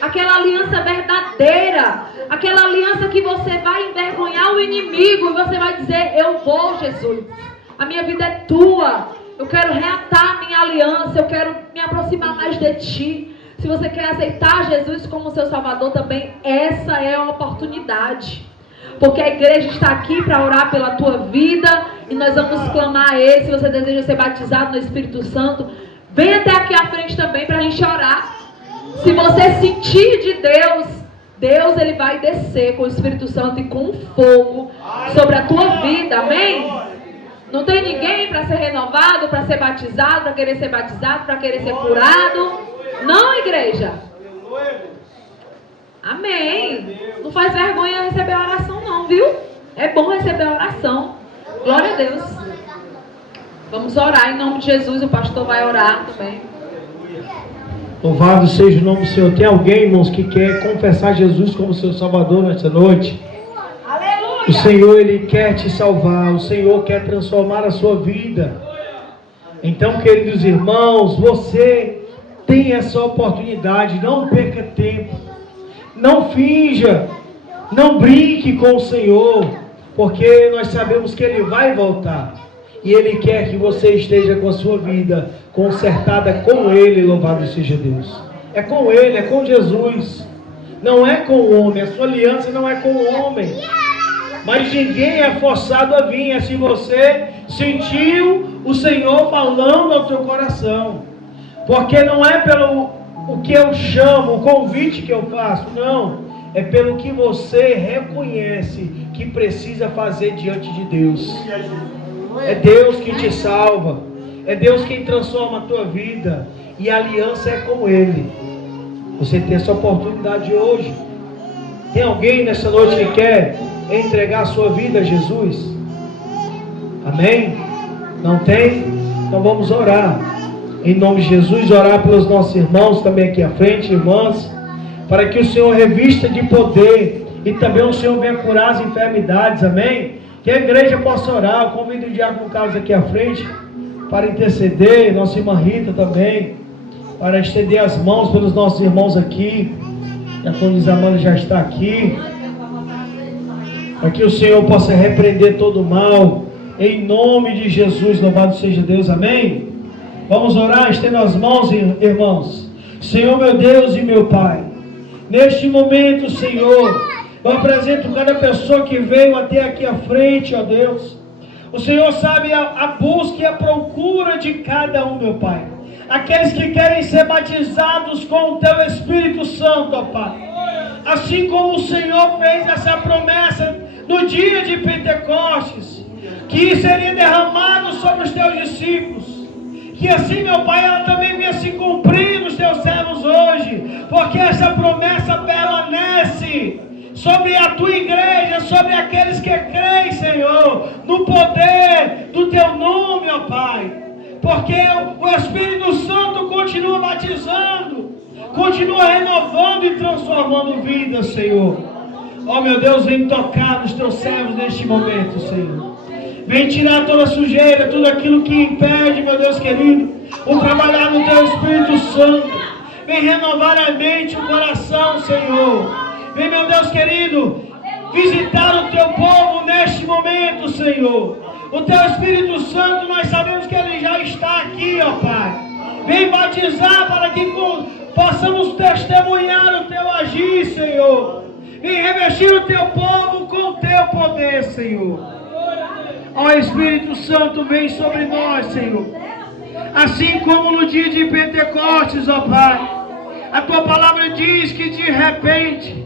aquela aliança verdadeira, aquela aliança que você vai envergonhar o inimigo e você vai dizer: eu vou, Jesus, a minha vida é tua, eu quero reatar a minha aliança, eu quero me aproximar mais de ti. Se você quer aceitar Jesus como seu Salvador também, essa é a oportunidade. Porque a igreja está aqui para orar pela tua vida e nós vamos clamar a Ele. Se você deseja ser batizado no Espírito Santo, vem até aqui à frente também para a gente orar. Se você sentir de Deus, Deus ele vai descer com o Espírito Santo e com fogo sobre a tua vida, amém? Não tem ninguém para ser renovado, para ser batizado, para querer ser batizado, para querer ser curado? Não, igreja? Amém. Não faz vergonha receber a oração não, viu? É bom receber a oração. Glória a Deus. Vamos orar em nome de Jesus. O pastor vai orar também. Louvado seja o nome do Senhor. Tem alguém, irmãos, que quer confessar Jesus como seu Salvador nessa noite? Aleluia! O Senhor, Ele quer te salvar. O Senhor quer transformar a sua vida. Então, queridos irmãos, você tem essa oportunidade. Não perca tempo. Não finja, não brinque com o Senhor, porque nós sabemos que Ele vai voltar. E Ele quer que você esteja com a sua vida consertada com Ele, louvado seja Deus. É com Ele, é com Jesus. Não é com o homem, a sua aliança não é com o homem. Mas ninguém é forçado a vir, é se você sentiu o Senhor falando ao teu coração. Porque não é pelo o que eu chamo, o convite que eu faço, não. É pelo que você reconhece que precisa fazer diante de Deus. É Deus que te salva. É Deus quem transforma a tua vida. E a aliança é com Ele. Você tem essa oportunidade hoje. Tem alguém nessa noite que quer entregar a sua vida a Jesus? Amém? Não tem? Então vamos orar. Em nome de Jesus, orar pelos nossos irmãos também aqui à frente, irmãs, para que o Senhor revista de poder e também o Senhor venha curar as enfermidades, amém? Que a igreja possa orar. Eu convido o diácono Carlos aqui à frente para interceder, nossa irmã Rita também, para estender as mãos pelos nossos irmãos aqui. A diácono Isamanda já está aqui, para que o Senhor possa repreender todo o mal, em nome de Jesus, louvado seja Deus, amém? Vamos orar, estendo as mãos, irmãos. Senhor meu Deus e meu Pai, neste momento, Senhor, eu apresento cada pessoa que veio até aqui à frente, ó Deus. O Senhor sabe a busca e a procura de cada um, meu Pai. Aqueles que querem ser batizados com o Teu Espírito Santo, ó Pai. Assim como o Senhor fez essa promessa no dia de Pentecostes, que seria derramado sobre os Teus discípulos. Que assim, meu Pai, ela também venha se cumprir nos Teus servos hoje, porque essa promessa permanece sobre a Tua igreja, sobre aqueles que creem, Senhor, no poder do Teu nome, ó Pai, porque o Espírito Santo continua batizando, continua renovando e transformando vidas, Senhor. Ó meu Deus, vem tocar nos Teus servos neste momento, Senhor. Vem tirar toda a sujeira, tudo aquilo que impede, meu Deus querido, o trabalhar no Teu Espírito Santo. Vem renovar a mente, o coração, Senhor. Vem, meu Deus querido, visitar o Teu povo neste momento, Senhor. O Teu Espírito Santo, nós sabemos que Ele já está aqui, ó Pai. Vem batizar para que possamos testemunhar o Teu agir, Senhor. Vem revestir o Teu povo com o Teu poder, Senhor. Ó Espírito Santo, vem sobre nós, Senhor. Assim como no dia de Pentecostes, ó Pai. A Tua palavra diz que de repente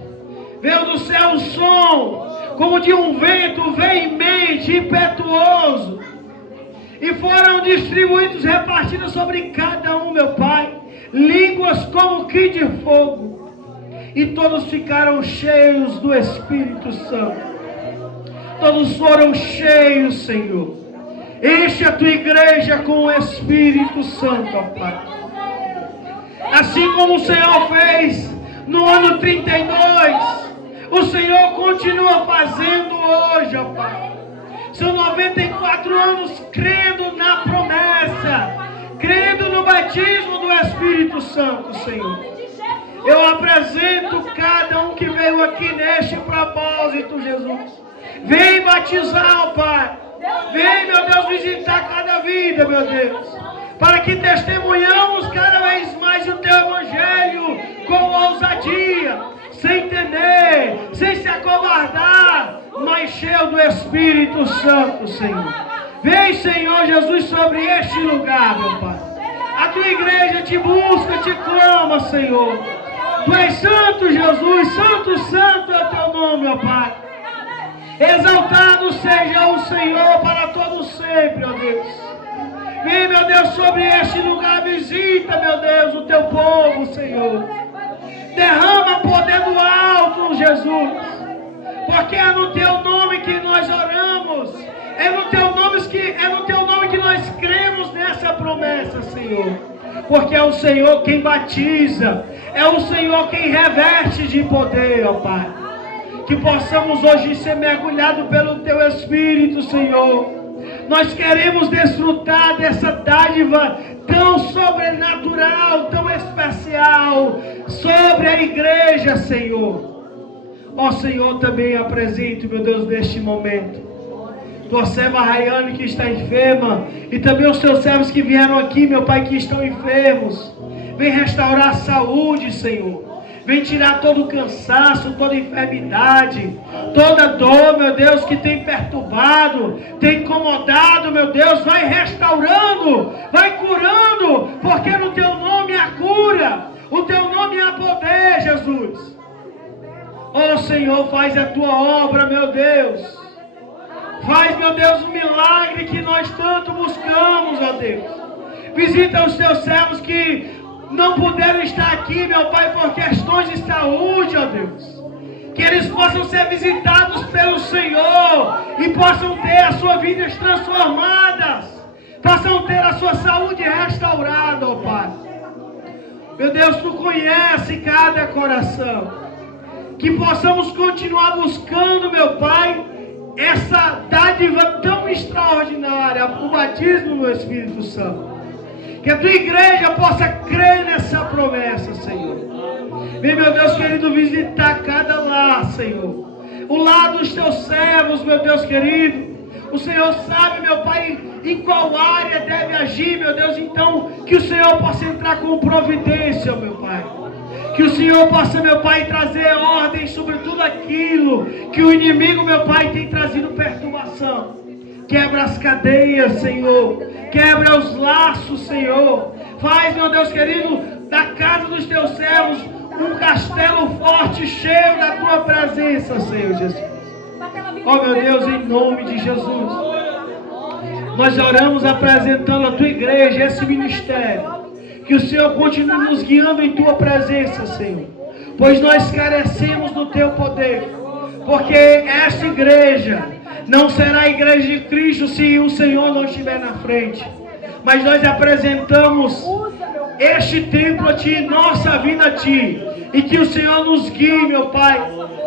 veio do céu um som, como de um vento veemente, impetuoso. E foram distribuídos, repartidos sobre cada um, meu Pai, línguas como que de fogo. E todos ficaram cheios do Espírito Santo. Todos foram cheios, Senhor. Enche a Tua igreja com o Espírito Santo, ó Pai. Assim como o Senhor fez no ano 32, o Senhor continua fazendo hoje, ó Pai. São 94 anos crendo na promessa, crendo no batismo do Espírito Santo, Senhor. Eu apresento cada um que veio aqui neste propósito, Jesus. Vem batizar, ó Pai. Vem, meu Deus, visitar cada vida, meu Deus. Para que testemunhamos cada vez mais o Teu Evangelho com ousadia, sem temer, sem se acovardar, mas cheio do Espírito Santo, Senhor. Vem, Senhor Jesus, sobre este lugar, meu Pai. A Tua igreja te busca, te clama, Senhor. Tu és santo, Jesus, santo, santo é o Teu nome, ó Pai. Exaltado seja o Senhor para todo sempre, ó Deus. Vem, meu Deus, sobre este lugar, visita, meu Deus, o Teu povo, Senhor. Derrama poder do alto, Jesus. Porque é no Teu nome que nós oramos. É no Teu nome que nós cremos nessa promessa, Senhor. Porque é o Senhor quem batiza. É o Senhor quem reveste de poder, ó Pai. Que possamos hoje ser mergulhados pelo Teu Espírito, Senhor. Nós queremos desfrutar dessa dádiva tão sobrenatural, tão especial, sobre a igreja, Senhor. Ó Senhor, também apresento, meu Deus, neste momento, tua serva Rayane, que está enferma, e também os teus servos que vieram aqui, meu Pai, que estão enfermos. Vem restaurar a saúde, Senhor. Vem tirar todo o cansaço, toda enfermidade, toda dor, meu Deus, que tem perturbado, tem incomodado, meu Deus. Vai restaurando, vai curando, porque no Teu nome há cura, o Teu nome há poder, Jesus. Oh Senhor, faz a Tua obra, meu Deus. Faz, meu Deus, o milagre que nós tanto buscamos, ó Deus. Visita os Teus servos que não puderam estar aqui, meu Pai, por questões de saúde, ó Deus. Que eles possam ser visitados pelo Senhor e possam ter as suas vidas transformadas, possam ter a sua saúde restaurada, ó Pai. Meu Deus, Tu conhece cada coração. Que possamos continuar buscando, meu Pai, essa dádiva tão extraordinária, o batismo no Espírito Santo. Que a Tua igreja possa crer nessa promessa, Senhor. Vem, meu Deus querido, visitar cada lar, Senhor. O lar dos Teus servos, meu Deus querido. O Senhor sabe, meu Pai, em qual área deve agir, meu Deus. Então, que o Senhor possa entrar com providência, meu Pai. Que o Senhor possa, meu Pai, trazer ordem sobre tudo aquilo que o inimigo, meu Pai, tem trazido perturbação. Quebra as cadeias, Senhor. Quebra os laços, Senhor. Faz, meu Deus querido, da casa dos Teus servos um castelo forte, cheio da Tua presença, Senhor Jesus. Oh, meu Deus, em nome de Jesus, nós oramos apresentando a Tua igreja, esse ministério. Que o Senhor continue nos guiando em Tua presença, Senhor. Pois nós carecemos do Teu poder. Porque esta igreja não será a igreja de Cristo se o Senhor não estiver na frente. Mas nós apresentamos este templo a Ti, nossa vida a Ti. E que o Senhor nos guie, meu Pai,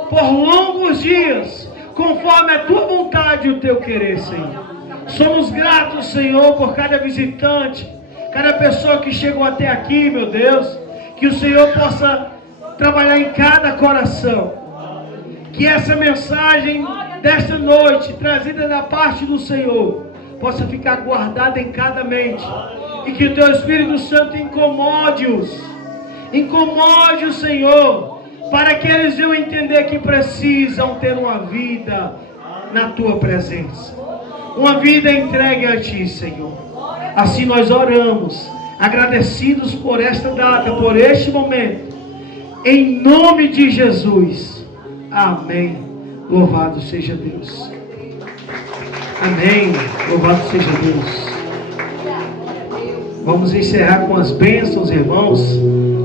por longos dias, conforme a Tua vontade e o Teu querer, Senhor. Somos gratos, Senhor, por cada visitante, cada pessoa que chegou até aqui, meu Deus. Que o Senhor possa trabalhar em cada coração. Que essa mensagem desta noite, trazida da parte do Senhor, possa ficar guardada em cada mente. E que o Teu Espírito Santo incomode-os. Incomode-os, Senhor, para que eles venham entender que precisam ter uma vida na Tua presença. Uma vida entregue a Ti, Senhor. Assim nós oramos, agradecidos por esta data, por este momento. Em nome de Jesus. Amém. Louvado seja Deus. Amém. Louvado seja Deus. Vamos encerrar com as bênçãos, irmãos.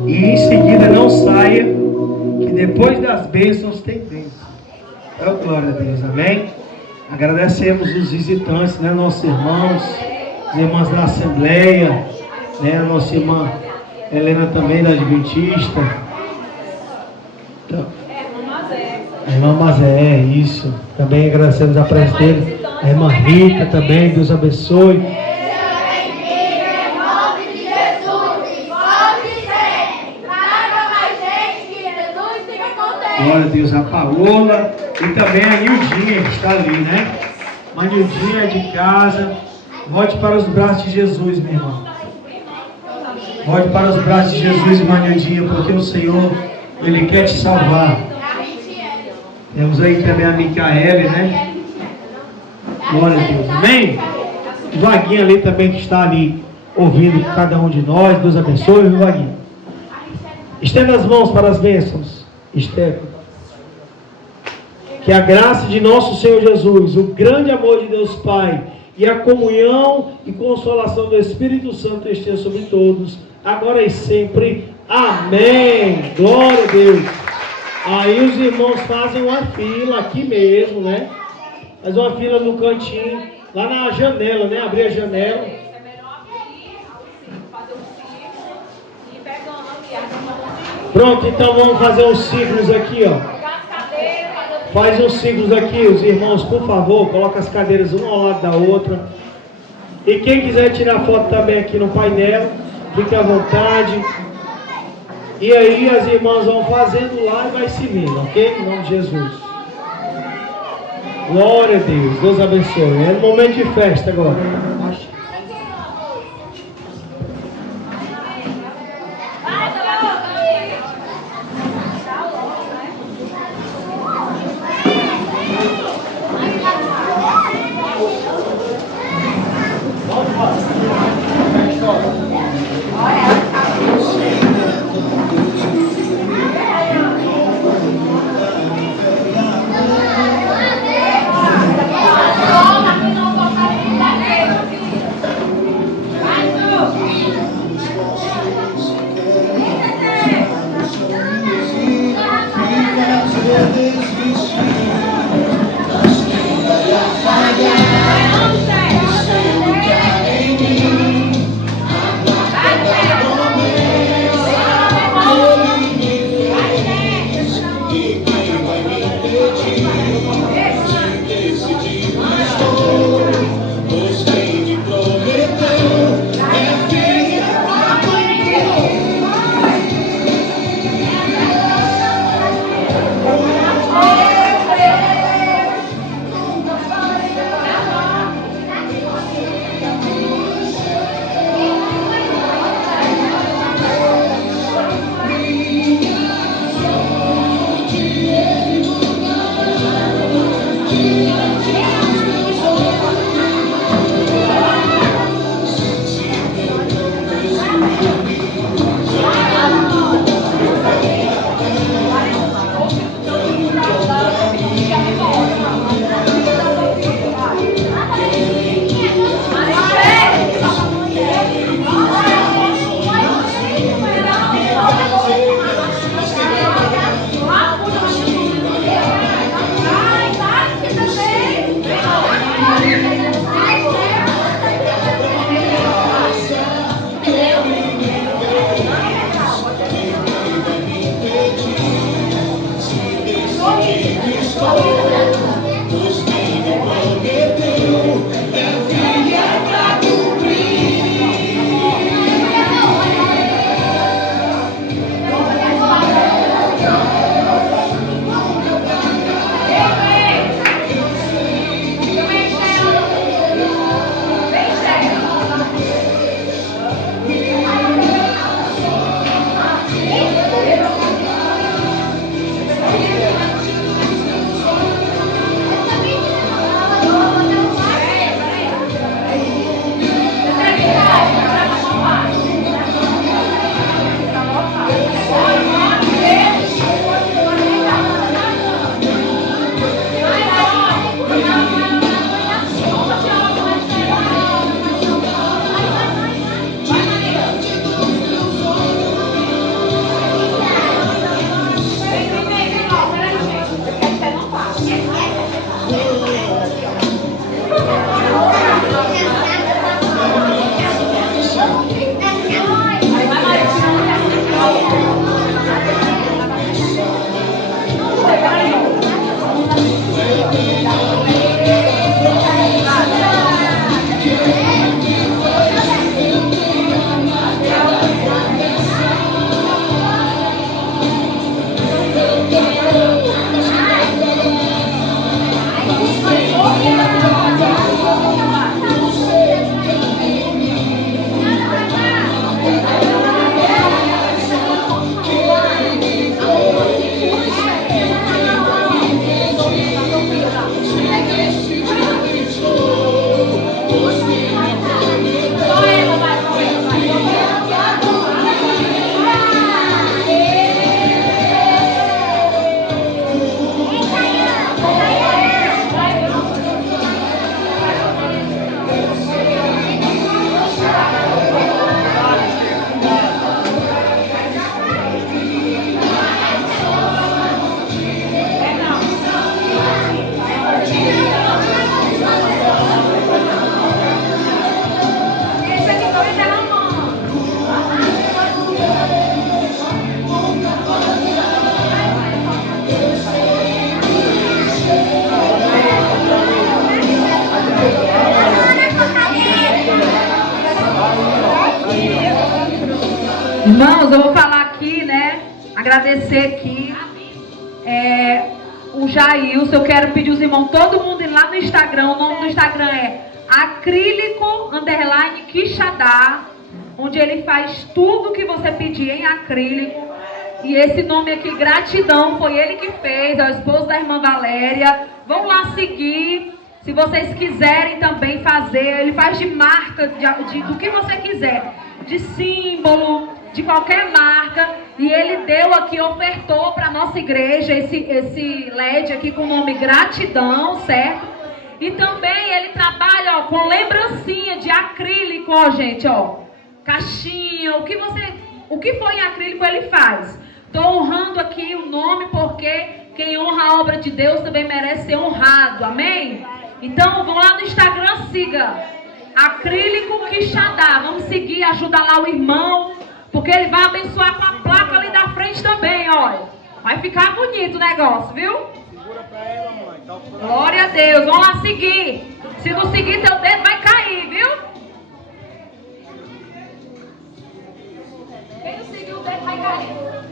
E em seguida não saia, que depois das bênçãos tem bênção. É o glória a Deus. Amém. Agradecemos os visitantes, né, nossos irmãos, as irmãs da Assembleia, né, a nossa irmã Helena também, da Adventista. Então, a irmã Mazé, isso. Também agradecemos a presença dele. A irmã Rita também, Deus abençoe. Glória a Deus, a Paola e também a Nildinha que está ali, né? A Nildinha é de casa. Volte para os braços de Jesus, minha irmã. Volte para os braços de Jesus, irmã Nildinha, porque o Senhor, Ele quer te salvar. Temos aí também a Micaele, né? Glória a Deus, amém? O Vaguinho ali também que está ali ouvindo cada um de nós. Deus abençoe, viu, Vaguinho? Estenda as mãos para as bênçãos. Estenda. Que a graça de nosso Senhor Jesus, o grande amor de Deus Pai e a comunhão e consolação do Espírito Santo esteja sobre todos, agora e sempre. Amém. Glória a Deus. Aí os irmãos fazem uma fila aqui mesmo, né? Faz uma fila no cantinho, lá na janela, né? Abrir a janela. Pronto, então vamos fazer uns círculos aqui, ó. Faz uns círculos aqui, os irmãos, por favor, coloca as cadeiras uma ao lado da outra. E quem quiser tirar foto também aqui no painel, fique à vontade. E aí as irmãs vão fazendo lá e vai se vindo, ok? Em nome de Jesus. Glória a Deus, Deus abençoe. É um momento de festa agora. Irmãos, eu vou falar aqui, né? Agradecer aqui. O Jailson, eu quero pedir os irmãos, todo mundo ir lá no Instagram. O nome do Instagram é acrílico_Quixadá, onde ele faz tudo que você pedir em acrílico. E esse nome aqui, gratidão, foi ele que fez, é o esposo da irmã Valéria. Vão lá seguir. Se vocês quiserem também fazer, ele faz de marca, do que você quiser, de símbolo, de qualquer marca. E ele deu aqui, ofertou para a nossa igreja esse LED aqui com o nome Gratidão, certo? E também ele trabalha, ó, com lembrancinha de acrílico, ó, gente, ó. Caixinha, o que for em acrílico ele faz. Estou honrando aqui o nome porque quem honra a obra de Deus também merece ser honrado, amém? Então vão lá no Instagram, siga Acrílico Quixadá. Vamos seguir, ajudar lá o irmão, porque ele vai abençoar com a placa ali da frente também, olha. Vai ficar bonito o negócio, viu? Segura pra ela, mãe. Glória a Deus, vamos lá seguir. Se não seguir, teu dedo vai cair, viu? Quem não seguir, o dedo vai cair.